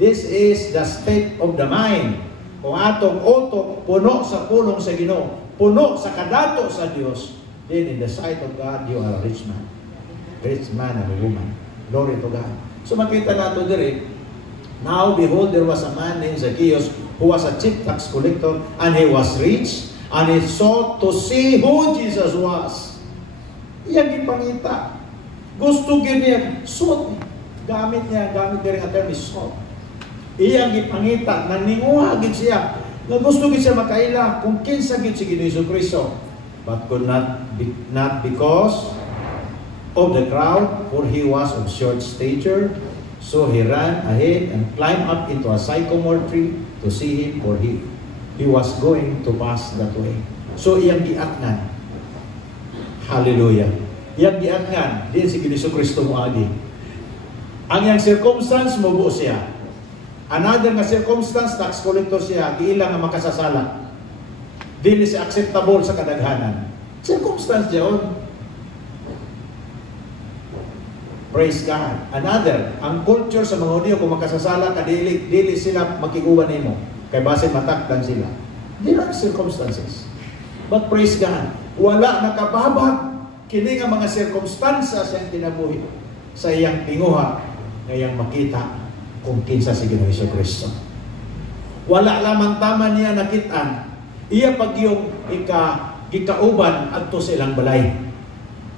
This is the state of the mind. Kung atong utok puno sa pulong sa Ginoo, puno sa kadato sa Dios, then in the sight of God you are a rich man. Rich man and woman. Glory to God. So makita nato diri, now behold, there was a man named Zacchaeus who was a chief tax collector, and he was rich, and he sought to see who Jesus was. Iyang ipangita. Gusto niya, sought. Gamit niya ang term is sought. Iyang ipangita, naninguhagid siya, na gusto gid siya makaila kung kinsa gid si Jesucristo. But could not because of the crowd, for he was of short stature. So he ran ahead and climbed up into a sycamore tree to see him, for he was going to pass that way. So iyang giatngan. Hallelujah. Iyang giatngan din si Jesucristo moagi. Ang iyang circumstance mubo siya. Another nga circumstance, tax collector siya, giila nga makasasala. Dili siya acceptable sa kadaghanan. Circumstance diyon. Praise God. Another, ang culture sa mga Hudyo, kung makasasala ka, dili sila makiguban nimo. Kay basin matakdan sila. There are circumstances. But praise God, wala nakababag kini nga mga circumstances yang kinabuhi sa iyang tinguha ngayang makita kung kinsa si Ginoong Jesucristo. Wala lamang tama niya nakitaan, iya pag yung gikauban adto sa ilang balay.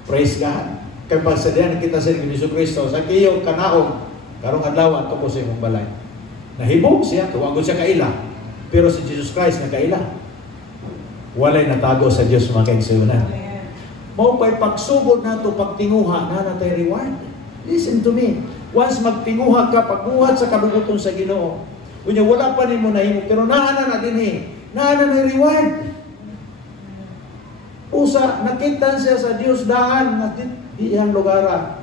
Praise God. Kaya pag sa diyan kita sa Ginoong Jesucristo, sa kiyo kanaog, karong adlaw adto ko sa imong balay. Nahibog siya, tuwagod siya kaila. Pero si Jesus Christ na kaila. Walay natago sa Dios mga kaigsunan. Mao pa'y pagsugod nato pagtinguha na natay reward. Listen to me. Once magtinguha ka, pagbuhat sa kabubuton sa Ginoo, unya wala pa nimo nahimo, pero naana na dinhi, naana na reward. Usa nakita siya sa Dios daan nga iyang lugar.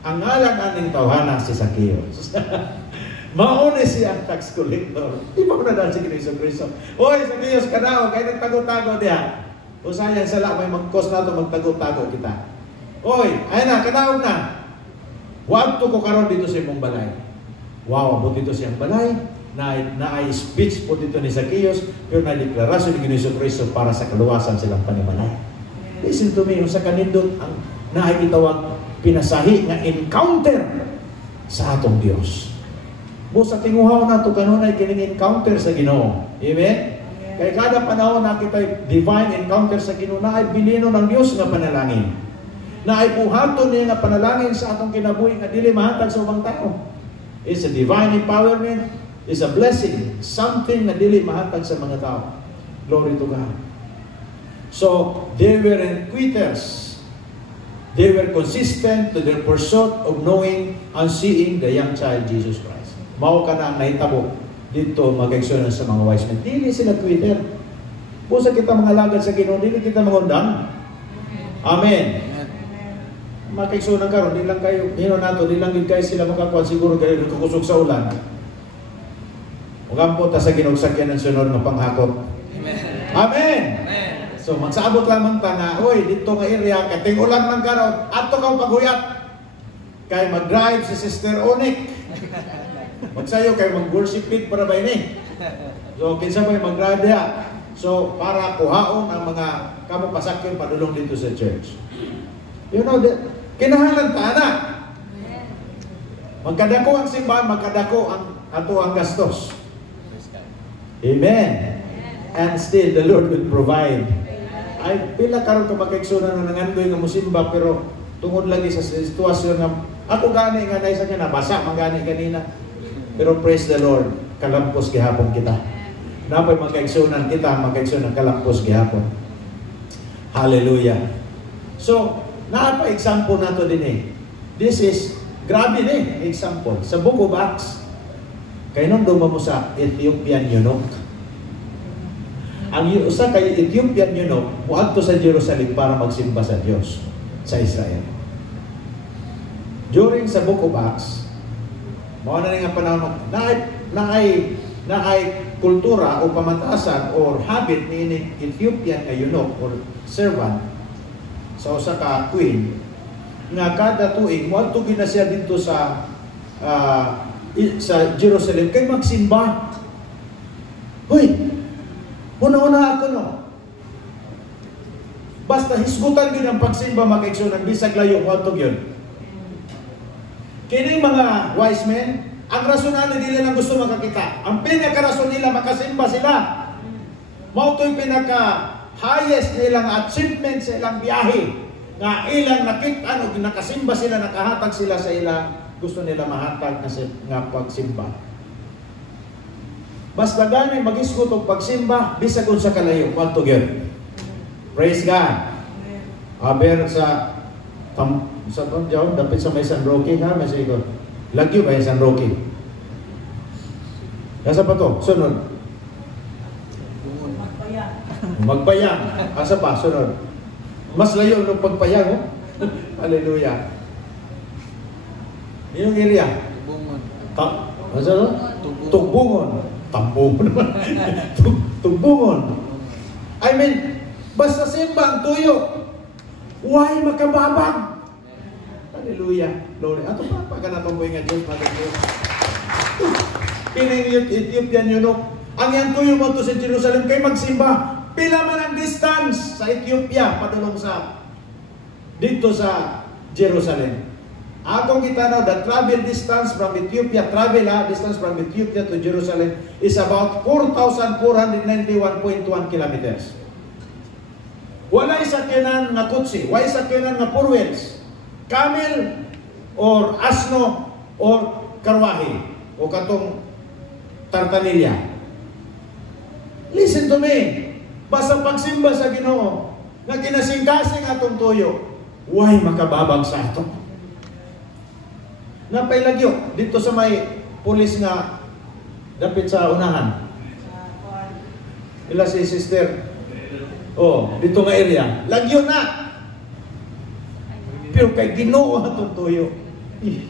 Ang ngalan aning tawhana si Zacchaeus. Mauna siya ang tax collector. Di ba ko na dahil si Jesucristo? Oy, Zacchaeus ka daw, kaya nagtago-tago diya. Usayan sala, may mag-cause na ito, magtago-tago kita. Oy, ayun na, kadaog na. Huwag to ko karon dito sa imong balay. Wow, abot dito siyang balay. Na ay speech po dito ni Zacchaeus, pero na-deklarasyon ni Jesucristo para sa kaluwasan silang panimalay. Listen to me, yung sa kanindot, ang naikitawag pinasahi nga encounter sa atong Diyos. Bo sa tinguhaw na ito kanunay kining encounter sa Ginoo. Amen? Kaya kada panahon na kita divine encounter sa Ginoo, na ay bilino ng Diyos nga panalangin. Na ay buhaton niya nga panalangin sa atong kinabuhi nga dili mahatag sa ubang tao. It's a divine empowerment, it's a blessing, something na dili mahatag sa mga tao. Glory to God. So, they were quitters. They were consistent to their pursuit of knowing and seeing the young child Jesus Christ. Mao ka na ang nahitabo dito mag-aksyonan sa mga wise men. Dili sila quitter. Pusa kita mga lagad sa Ginoo, dili kita mangundang. Amen. Makaigsunan karon, di lang kayo, hino nato, di lang din kayo sila makakuha siguro kayo nagkakusog sa ulan. Mugampo ta sa ginugsakyan ng sunod nga panghakot. Amen. So magsabot lamang ta nga, oy, dito nga area kating ulan man karon, adto ka paghuyat. Kay mag-drive si Sister Onik. Magsayo kay mag-worship pit para ba ini. So kinsa may mag-drive diha. So para kuhaon ang mga kamo pasakyon padulong dito sa church. You know that kinahanglan ta na. Magkadako ang simbahan, magkadako ang ato ang gastos. Amen. And still the Lord will provide. Ay pila karon ka makaigsunan na nangandoy nga mosimba pero tungod lagi sa sitwasyon nga ako gani nga nay sa kanya basa mangani kanina. Pero praise the Lord, kalampos gihapon kita. Napay makaigsunan kita, makaigsunan kalampos gihapon. Hallelujah. So, naa pa example nato din eh. This is grabe ni example. Sa Book of Acts, kay nung duma mo sa Ethiopian eunuch. Ang usa kay Ethiopian eunuch, muadto sa Jerusalem para magsimba sa Dios sa Israel. During sa Book of Acts, mao na nga panahon na ay kultura o pamatasan or habit ni Ethiopian nga eunuch or servant sa usa ka queen nga kada tuig moadto gina siya dito sa Jerusalem kay magsimba. Hoy, una-una ako no. Basta hisgutan gyud ang pagsimba makaigsunan bisag layo moadto gyud. Kini mga wise men, ang rason nila lang gusto makakita. Ang pinaka-rason nila makasimba sila. Mao to'y pinaka-highest nilang achievement sa ilang biyahe. Nga ilang nakita, nakasimba sila, nakahatag sila sa ilang gusto nila mahatag nga pagsimba. Basta gani mag-isgot og pagsimba, bisag unsa kalayo, kwadto gyud. Praise God. Aber sa John, dapat sa may San Roque ha, may sigo. Lagyo ba yung San Roque? Nasa pa to? Sunod. Magpayang. Asa pa? Sunod. Mas layo ng pagpayang, oh. Hallelujah. Yung area? Tugbungon. Asa no? Tugbungon. Tambungon naman. Tugbungon. I mean, basta simbang tuyo. Why makababag? Hallelujah. Glory. Ato pa, pagka natumboy nga Diyos, Hallelujah. Pining Ethiopian eunuch. Ang yan tuyo mo to sa Jerusalem kay magsimba. Pila man ang distance sa Ethiopia padulong sa dito sa Jerusalem. Akong kita na, the travel distance from Ethiopia, distance from Ethiopia to Jerusalem is about 4,491.1 kilometers. Wala isakyanan nga kutsi, wala isakyanan nga four wheels, camel or asno or karwahe o katong tartanilya. Listen to me. Basta pagsimba sa Ginoo na kinasingkasing atong tuyo, why makababag sa ato? Napailagyo dito sa may pulis nga dapit sa unahan. Ila si sister. Oh, dito nga area. Lagyo na. Pero kay Ginoo atong tuyo.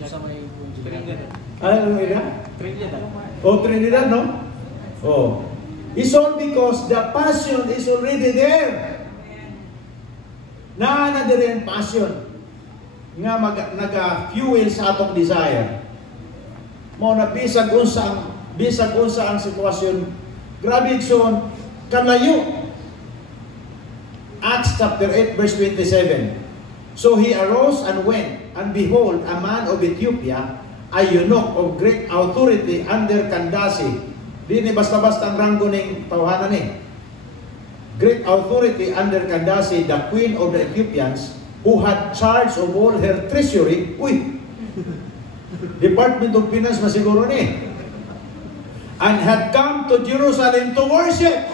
Sa may Trinidad. Ano area? Trinidad. Oh, Trinidad, no? Oh. It's all because the passion is already there. Na din passion nga naga-fuel sa atong desire. Mo na bisag unsa ang sitwasyon. Grabe igsoon kalayo. Acts chapter 8 verse 27. So he arose and went, and behold, a man of Ethiopia, a eunuch of great authority under Candace. Di ni basta-basta ang ranggo ning tawhanan ni. Great authority under Candace, the queen of the Ethiopians, who had charge of all her treasury. Uy! Department of Finance masiguro ni. And had come to Jerusalem to worship.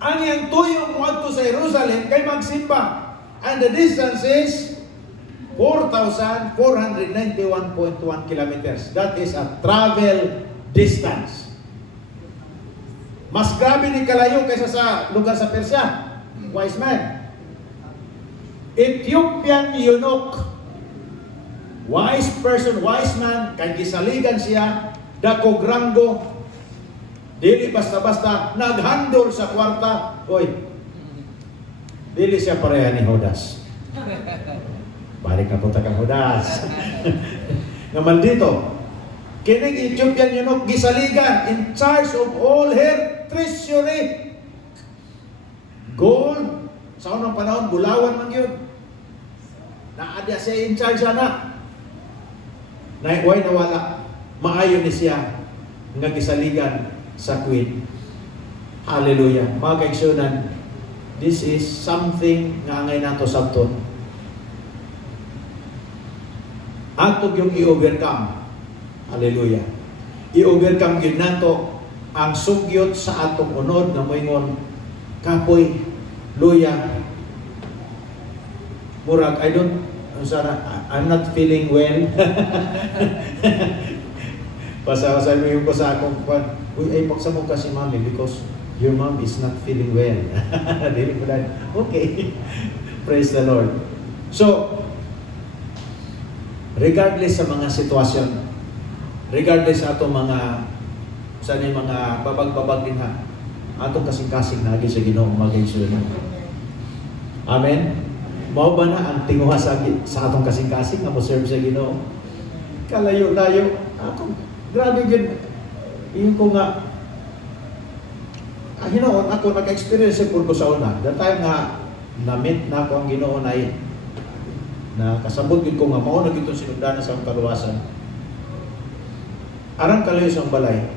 Ang yang tuyo mo adto sa Jerusalem kay magsimba. And the distance is 4,491.1 kilometers. That is a travel distance. Mas grabe ni kalayo kaysa sa lugar sa Persia. Wise man. Ethiopian eunuch. Wise person, wise man, kay gisaligan siya Dako granggo, dili basta-basta naghandol sa kwarta. Oy, dili siya pareha ni Judas. Balik na punta kang Judas. Nga maldito, kining Ethiopian eunuch gisaligan in charge of all her treasury. Gold, sa unang panahon, bulawan man yun. Naadya siya in charge na. Naikuhay nawala. Maayon ni siya nga gisaligan sa queen. Hallelujah. Mga kaigsunan, this is something nga angay nato sabton. Atog yung i-overcome. Hallelujah. I-overcome yun nato ang sugyot sa atong unod na moingon kapoy, luya. Murag, I'm not feeling well. Pasasabihin ko sa akong kwan, uy, ay pagsabog ka si mami because your mom is not feeling well. Dili ko lang, okay. Praise the Lord. So, regardless sa mga sitwasyon, regardless sa atong mga, sana yung mga babag-babag din ha, atong kasing-kasing na sa Ginoo mga kaigsunan. Amen? Mao ba na ang tinguha sa atong kasing-kasing na mo serve sa Ginoo? Kalayo-layo. Grabe yun. Yun ko nga, hinoon ako nag-experience sa Purgo sa una. That time nga, na-meet na ako ang Ginoo na kasabot yun ko nga, maunag itong sinugdanan sa kaluwasan. Arang kalayo sa balay,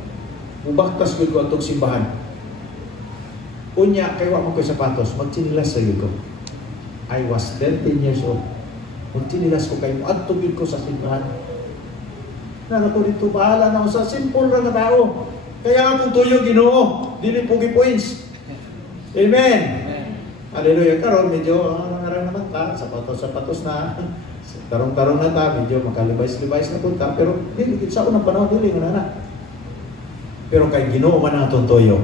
mubaktas ko itong simbahan. Unya, kaya mo ko sapatos, magtsinilas sa ko. I was 13 years old. Magtsinilas ko kayo, adtugid ko sa simbahan. Ko dito, bahala na ako sa simple na tao. Kaya akong tuyo Ginoo, dili pugi points. Amen. Hallelujah. Karon medyo arang naman ta, sapatos na. Tarong-tarong na ta, medyo makalibais-libais na punta, pero dili sa unang panahon dili na. Pero kay Ginoo man ang atong tuyo,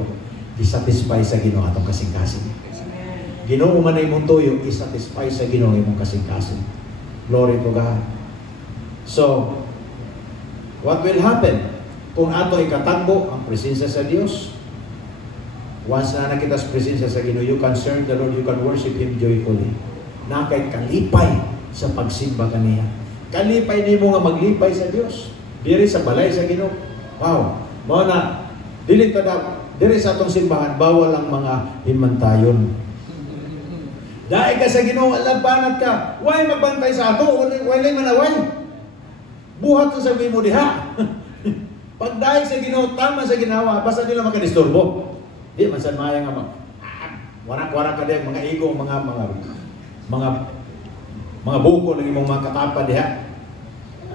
i-satisfy sa Ginoo atong kasing-kasing. Ginoo man ay mong tuyo, i-satisfy sa Ginoo imong kasing-kasing. Glory to God. So, what will happen kung ato ikatagbo ang presensya sa Dios? Once na nakita sa presensya sa Ginoo, you can serve the Lord, you can worship Him joyfully. Na kay kalipay sa pagsimba kaniya. Kalipay nimo nga maglipay sa Dios. Diri sa balay sa Ginoo. Wow. Mao na dili diri sa atong simbahan bawal ang mga himantayon. Dahil ka sa Ginoo, labanat ka. Why magbantay sa ato? Walay manaway. Buhat sa sabi mo diha. Pag dahil sa Ginoo, tama sa ginawa, basta nila makadisturbo. Di man sa maya nga warak-warak ka din, mga ego, mga buko ng imong mga katapa diha.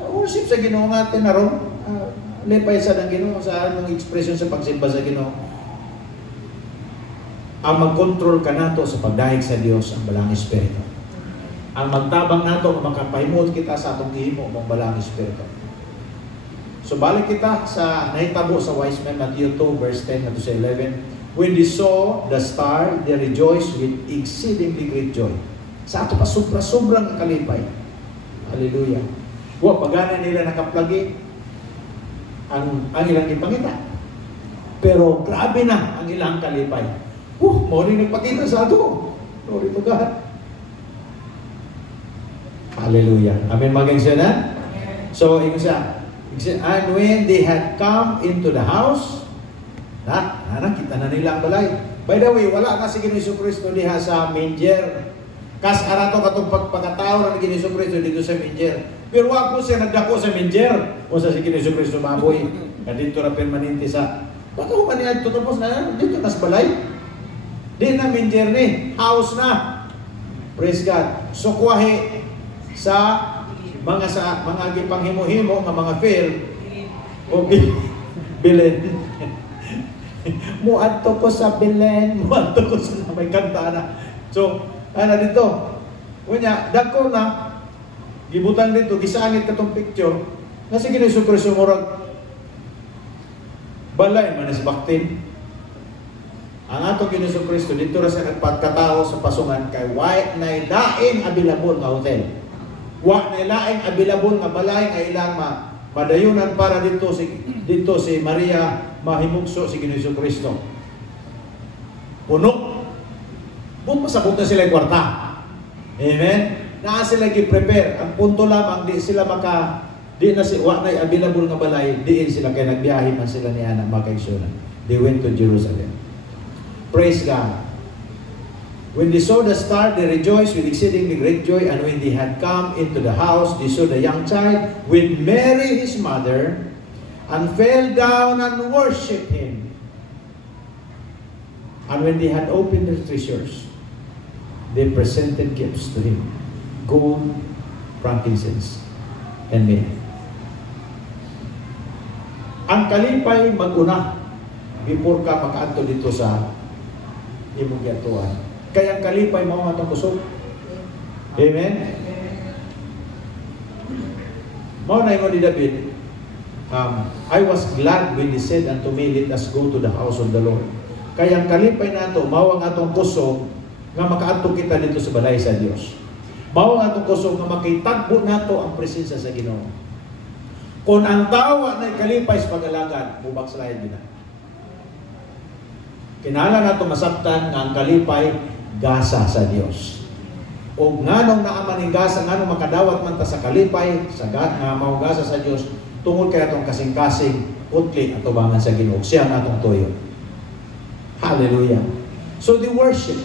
Worship sa Ginoo nga tinaron. Lipay sa ng Ginoo sa anong expression sa pagsimba sa Ginoo. Ang mag-control ka nato sa pagdahig sa Dios ang balang espiritu. Ang magtabang nato makapahimot kita sa atong gihimo ang balang espiritu. So balik kita sa nahitabo sa wise men, Matthew 2 verse 10 to 11. When they saw the star, they rejoiced with exceedingly great joy. Sa ato pa sobrang kalipay. Hallelujah. Wa pagana nila nakaplagi ang ilang ipangita. Pero grabe na ang ilang kalipay. Morning nagpakita sa ato. Glory to God. Hallelujah. Amen mga kaibigan. So, and when they had come into the house, nakita na nila ang balay. By the way, wala kasi Ginoong Kristo diha sa manger. Kas arato katong pagpakatao ng Ginoong Kristo dito sa manger. Pero wag po siya nagdako sa manger. O sa Ginoong Kristo maboy. Dito na permanente sa baka humanihan ito tapos na dito na sa balay. Di na manger ni, house na. Praise God. So kuwahi sa mga gipanghimu-himo nga mga fail o Belen. Muadto ko sa Belen, muadto ko sa may kanta na. So, dito. Kunya, dako na gibutang dito, gisangit katong picture. Na sige ni Kristo murag balay man sa baktin. Ang atong Ginoong Kristo dito ra sa nagpagkatao sa pasungan kay wa na laing available nga hotel. Wa na laing available nga balay nga ilang madayunan para dito si Maria mahimugso si Ginoong Kristo. Puno. Buong pasabot na sila yung kwarta. Amen? Naa sila gi-prepare. Ang punto lamang, di na si wa na available nga balay, diin sila kay nagbiyahe man sila ni Ana makaigsunan. They went to Jerusalem. Praise God. When they saw the star, they rejoiced with exceedingly great joy, and when they had come into the house, they saw the young child with Mary his mother, and fell down and worshipped him. And when they had opened their treasures, they presented gifts to him: gold, frankincense, and myrrh. Ang kalipay mag-una before ka makaadto dito sa imong giatuan. Kaya ang kalipay mao atong kusog. Amen. Mao na ingon ni David, I was glad when they said unto me, let us go to the house of the Lord. Kaya ang kalipay nato mao ang atong kusog nga makaadto kita dito sa balay sa Dios. Mao ang atong kusog nga makitagbo nato ang presensya sa Ginoo. Kung ang tawa na kalipay sa pag-alagad, mubakslayan din na. Kinahanglan nato masabtan nga ang kalipay gasa sa Dios. O nganong naaman ning gasa, nganong makadawat man ta sa kalipay, sa nga mao gasa sa Dios, tungod kay atong kasing-kasing putli at tubangan sa Ginoo. Siya natong tuyo. Hallelujah. So the worship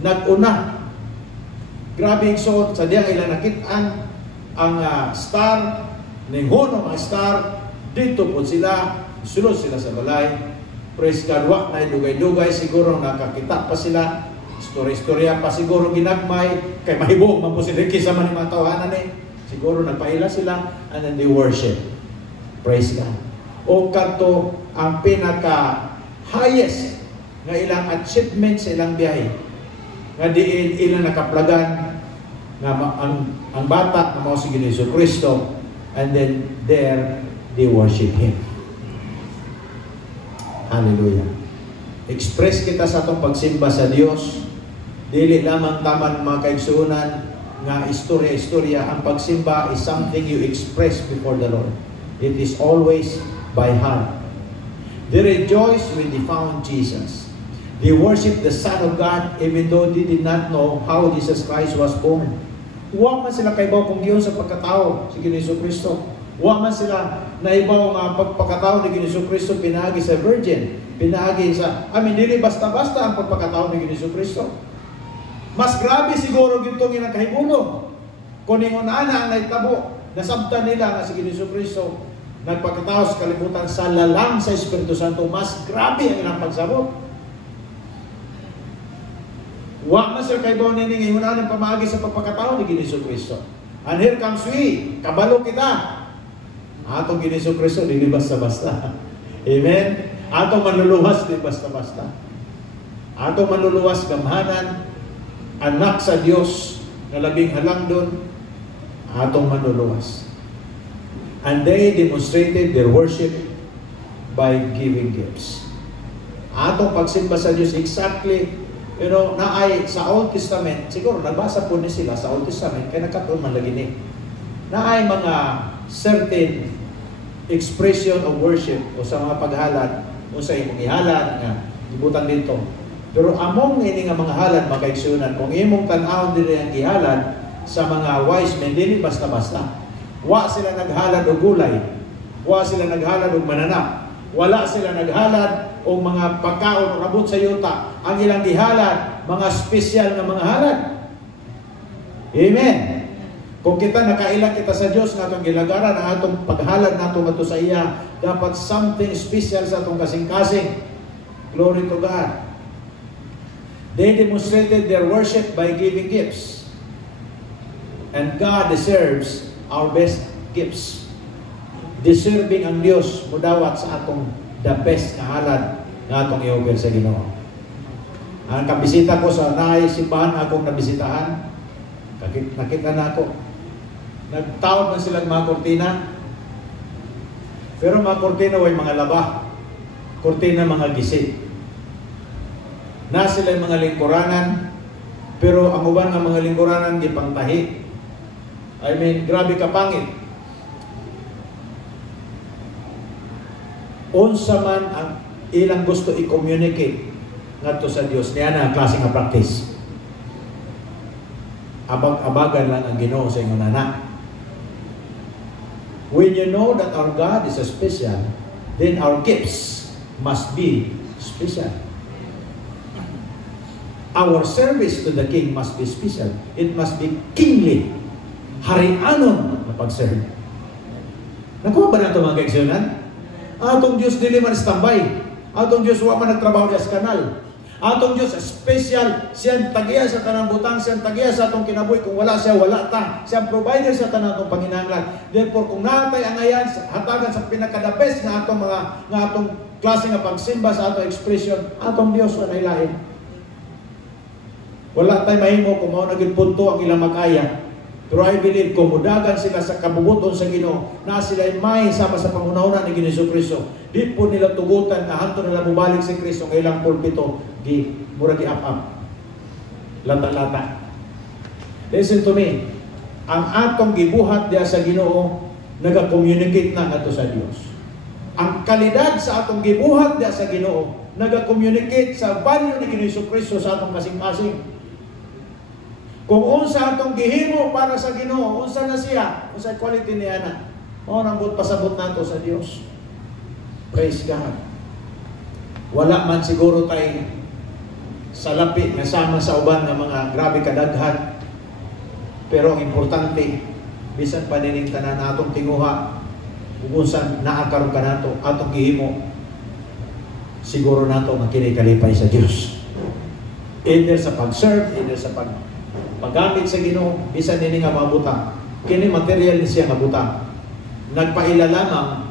nag-una. Grabe so sa diyang ilang nakit-an ang star ning hunong ang star dito po sila, sulod sila sa balay. Praise God, wa na dugay-dugay, siguro nakakita pa sila. Istorya-istorya pa siguro ginagmay, kay mahibog man po sila kisa man yung mga tawanan eh. Siguro nagpaila sila, and then they worship. Praise God. O kanto ang pinaka-highest nga ilang achievement sa ilang biyahe. Nga diin ilang nakaplagan nga ang bata na mao si Ginoong Kristo, and then there they worship Him. Hallelujah. Express kita sa atong pagsimba sa Dios. Dili lamang taman mga kaigsunan nga istorya-istorya. Ang pagsimba is something you express before the Lord. It is always by heart. They rejoiced when they found Jesus. They worshiped the Son of God even though they did not know how Jesus Christ was born. Huwag man sila kaibaw kung giyon sa pagkatao si Ginoong Kristo. Huwag man sila naibaw nga pagpakatao ni Ginoong Kristo pinaagi sa virgin. Pinaagi sa, dili basta-basta ang pagpakatao ni Ginoong Kristo. Mas grabe siguro gitong ilang kahibulong. Kung ingon ana ang naitabo, nasabtan nila nga si Ginoong Kristo nagpakatao sa kalibutan sa lalang sa Espiritu Santo, mas grabe ang ilang pagsabot. Wa man sir kaibaw nini ingon ana pamaagi sa pagpakatao ni Ginoong Kristo. And here comes we, kabalo kita. Atong Ginoong Kristo dili basta-basta. Amen. Atong manluluwas di basta-basta. Atong manluluwas gamhanan, anak sa Dios na labing halangdon, atong manluluwas. And they demonstrated their worship by giving gifts. Atong pagsimba sa Dios exactly, naay sa Old Testament, siguro nabasa po ni sila sa Old Testament, kaya nakatuon man lagi ni. Naay mga certain expression of worship o sa mga paghalad o sa imong ihalad nga ibutan dito. Pero among ini nga mga halad makaigsunan, kung imong tan-awon diri ang ihalad sa mga wise men, dili basta-basta. Wa sila naghalad og gulay, wa sila naghalad og mananap, wala sila naghalad og mga pagkaon o rabot sa yuta. Ang ilang gihalad, mga special na mga halad. Amen. Kung kita nakailang kita sa Dios nga atong gilagaran ang atong paghalad nato ngadto sa iya, dapat something special sa atong kasing-kasing. Glory to God. They demonstrated their worship by giving gifts. And God deserves our best gifts. Deserving ang Dios mudawat sa atong the best na halad nga atong i-offer sa Ginoo. Ang kabisita ko sa naay simbahan akong nabisitahan, nakita na ako. Nagtawag man silang mga kortina. Pero mga kortina way mga laba. Kortina mga gisit. Na sila mga lingkuranan, pero ang uban ng mga lingkuranan gipangtahi. Grabe ka pangit. unsa man ang ilang gusto i-communicate ngadto sa Dios, niya na ang klase nga practice. Abag-abagan lang ang Ginoo sa inyong anak. When you know that our God is a special, then our gifts must be special. Our service to the King must be special. It must be kingly. Harianon na pag-serve. Nakuha ba na ito mga kaigsunan? Atong Diyos dili man standby. Atong Diyos wa man nagtrabaho sa kanal. Atong Diyos special. Siyang tagiya sa tanang butang. Siyang tagiya sa atong kinabuhi. Kung wala siya, wala ta. Siyang provider sa tanang atong panginahanglan. Therefore, kung natay ang ayan, hatagan sa pinakadabes nga atong klase nga pagsimba sa atong expression, atong Diyos wala ilahin. Wala tayo mahimo kung mao naging punto ang ilang makaya. Pero I believe kung mudagan sila sa kabubuton sa Ginoo, na sila ay may sama sa pangunahuna ni Ginoong Kristo, di po nila tugutan na hanto nila mubalik si Kristo ng ilang pulpito, mura gi-up-up. Lata-lata. Listen to me. Ang atong gibuhat diya sa Ginoo, naga-communicate na nato sa Dios. Ang kalidad sa atong gibuhat diya sa Ginoo, naga-communicate sa value ni Ginoong Kristo sa atong kasing-kasing. Kung unsa atong gihimo para sa Ginoo, unsa na siya, unsa quality niya na, o nang pasabot nato sa Dios. Praise God. Wala man siguro tayo sa lapi nga sama sa uban ng mga grabe kadaghan. Pero ang importante, bisan pa nining tanan atong tinguha, kung unsa naakaron ka nato, atong gihimo, siguro nato makinikalipay sa Dios. Either sa pag-serve, either sa paggamit sa Ginoo, bisan nini nga mabutang. Kini material ni siya nga butang. Nagpaila lamang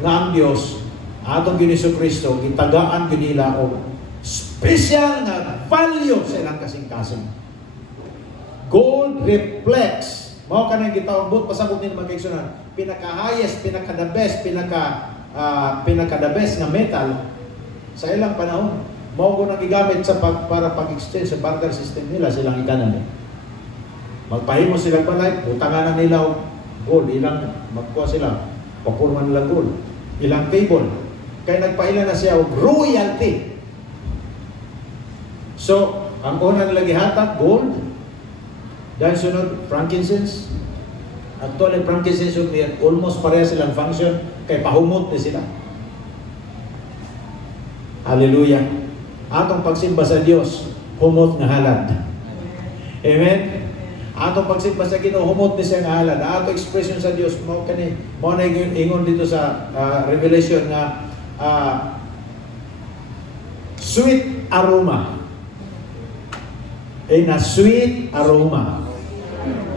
nga ang Dios atong Ginoong Kristo gitagaan kanila og special nga value sa ilang kasing-kasing. Gold reflects, mao kanang gitawag pasabot ni magkaigsunan, pinaka-highest, pinaka-the best, pinaka-the best nga metal sa ilang panahon. Mao ko nang gigamit sa para pag-exchange sa barter system nila silang economy. Magpahimo sila palay, utangan na nila gold, ilang magkuha sila, papurma nila gold, ilang table. Kaya nagpaila na siya og royalty. So, ang una nila gihatag gold, dahil sunod frankincense. Actually, frankincense almost pareha silang function, kay pahumot na sila. Hallelujah. Atong pagsimba sa Dios, humot nga halad. Amen? Atong pagsimba sa Ginoo, humot ni siya nga halad. Atong expression sa Dios, mo na ingon dito sa Revelation nga sweet aroma. Na sweet aroma.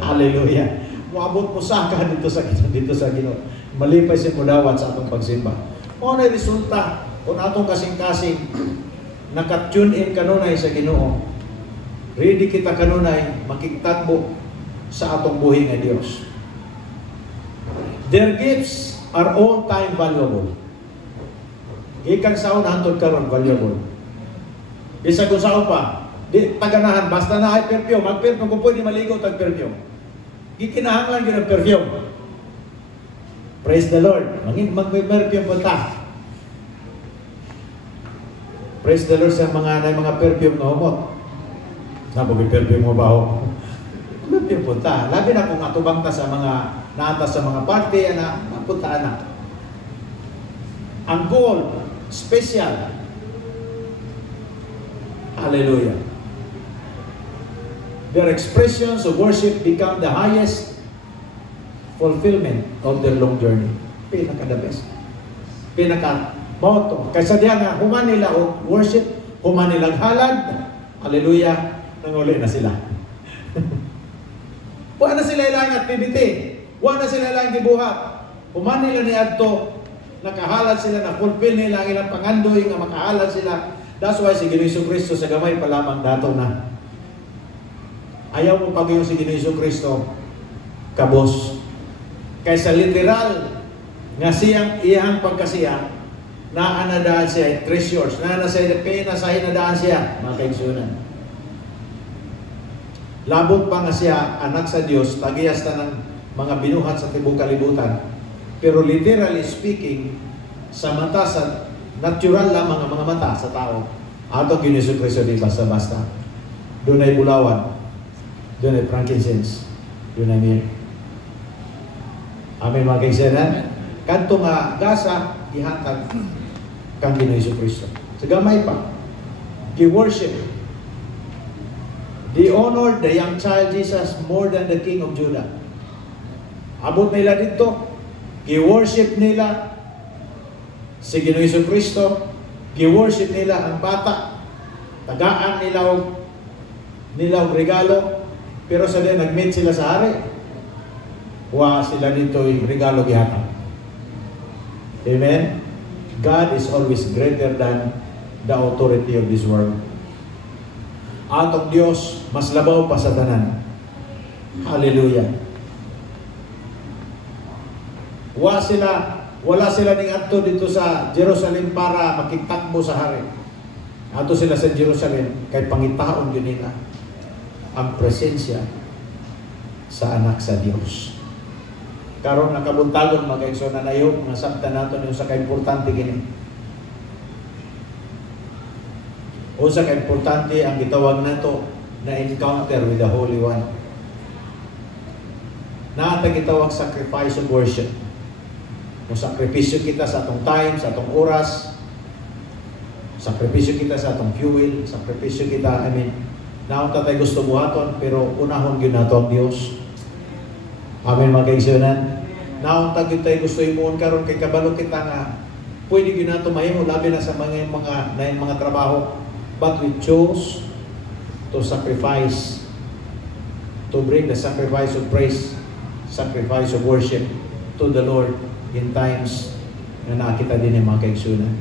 Hallelujah. Moabot mo sa ka dito sa Ginoo. Malipay si mudawat sa atong pagsimba. Mo na resulta kung atong kasing-kasing naka-tune in kanunay sa Ginoo, ready kita kanunay makikitagbo sa atong buhi nga Dios. Their gifts are all time valuable. Gikan saon hantod karon valuable. Bisa kung saon pa, di taganahan basta na ay perfume, mag-perfume kung pwede maligo tag perfume. Gikinahanglan gyud ang perfume. Praise the Lord. Mag-perfume po ta. Praise the Lord sa mga perfume na humot. Sabi perfume mo ba ako? Perfume punta. Labi na kung atubang ta sa mga naatas sa mga party, punta na. Ang gold, special. Hallelujah. Their expressions of worship become the highest fulfillment of their long journey. Pinaka-the best. Moto. Kaysa diyan nga, human nila o worship, human nilang halad, hallelujah, nanguli na sila. Wala na sila ilang activity. Wala na sila ilang gibuhat. Human nila ni Adto, nakahalad sila, na-fulfill nila ang ilang pangandoy, nga makahalad sila. That's why si Ginoong Kristo sa gamay pa lamang dato na. Ayaw mo pag yung si Ginoong Kristo, kabos. Kaysa literal, nga siyang iyang pagkasiya, naanadaan siya, treasures, naanasay, pinasahin na daan siya, mga kaigsunan. Labot pa nga siya, anak sa Diyos, tagiyas na ng mga binuhat sa tibok kalibutan. Pero literally speaking, sa mata, sa natural lamang ang mga mata sa tao. Ato kini Hesus Kristo di basta-basta. Doon ay bulawan, doon ay frankincense, doon ay myrrh. Amen mga kaibigan. Kadto nga gasa gihatag kang Ginoong Hesus Kristo. Sa gamay pa, gi-worship. They honored the young child Jesus more than the King of Judah. Abot nila dito, gi-worship nila si Ginoong Hesus Kristo, gi-worship nila ang bata, tagaan nila og regalo, pero sa din nag-meet sila sa hari. Wa sila dito yung regalo gihatag. Amen? God is always greater than the authority of this world. Atong Dios mas labaw pa sa tanan. Hallelujah. Wala sila ning adto dito sa Jerusalem para makigtakbo sa hari. Ato sila sa Jerusalem kay pangitaon gyud nila ang presensya sa anak sa Dios. Karon nakabuntagon mga igsoon na nayo, nasabtan nato yung sa kaimportante gini. O sa kaimportante ang gitawag nato na encounter with the Holy One. Naata gitawag sacrifice of worship. Kung sakripisyo kita sa atong time, sa atong oras, sakripisyo kita sa atong fuel, sakripisyo kita, naon ta tayo gusto buhaton, pero unahon gyud nato ang Dios. Amen mga kaigsunan. Naon ta gyud tayo gusto imuon karon kay kabalo kita nga pwede gyud nato mahimo labi na sa mga trabaho, but we chose to sacrifice, to bring the sacrifice of praise, sacrifice of worship to the Lord in times na nakita din yung mga kaigsunan.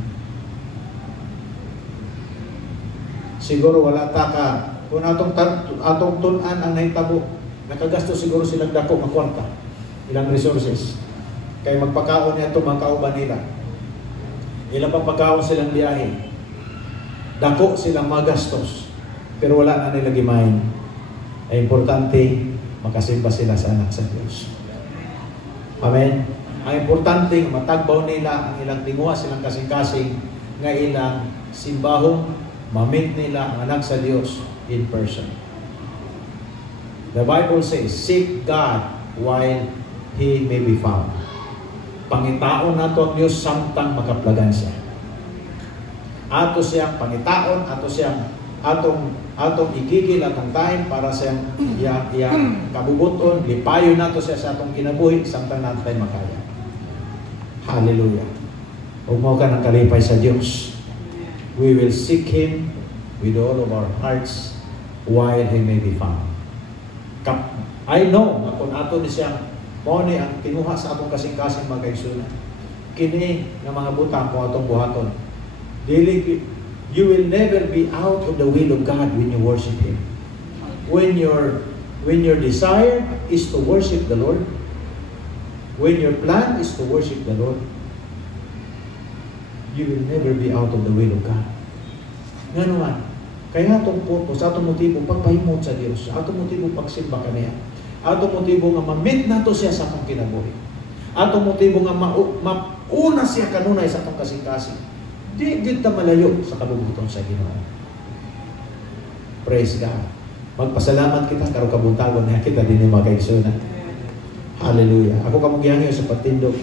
Siguro wala ta ka kung atong tunan ang nahitabo, nakagasto siguro silang dako ng kwarta, ilang resources. Kaya magpakaon niya ito, mga kauban nila. Ilang pagpakaon silang biyahe. Dako silang magastos. Pero wala na nila gimain. Ay importante, makasimba sila sa anak sa Diyos. Amen. Ang importante, matagbaw nila ang ilang tinguha, silang kasing-kasing, nga ilang simbahong, mamit nila ang anak sa Diyos in person. The Bible says, seek God while He may be found. Pangitaon nato ang Diyos samtang makaplagan siya. Ato siyang pangitaon, ato siyang atong igigil atong time para siyang iyang kabubuton, lipayon nato siya sa atong kinabuhi samtang nato tayo makaya. Hallelujah. Huwag mo ka ng kalipay sa Diyos. We will seek Him with all of our hearts while He may be found. I know na kung ato ni siyang mo ni ang kinuha sa atong kasing-kasing mga kaigsunan. Kini nga mga butang kung atong buhaton. You will never be out of the will of God when you worship Him. When your desire is to worship the Lord, when your plan is to worship the Lord, you will never be out of the will of God. Nga naman, kaya itong purpose, atong motibo, pagpahimot sa Diyos, atong motibo, pagsimba kaniya, atong motibo nga ma-meet nato siya sa atong kinabuhi, atong motibo nga mauna siya kanunay sa atong kasing-kasing, di kita malayo sa kabubuton sa Ginoo. Praise God. Magpasalamat kita, karong kabuntagon na kita din yung mga kaigsunan. Hallelujah. Ako kamugyan sa patindog.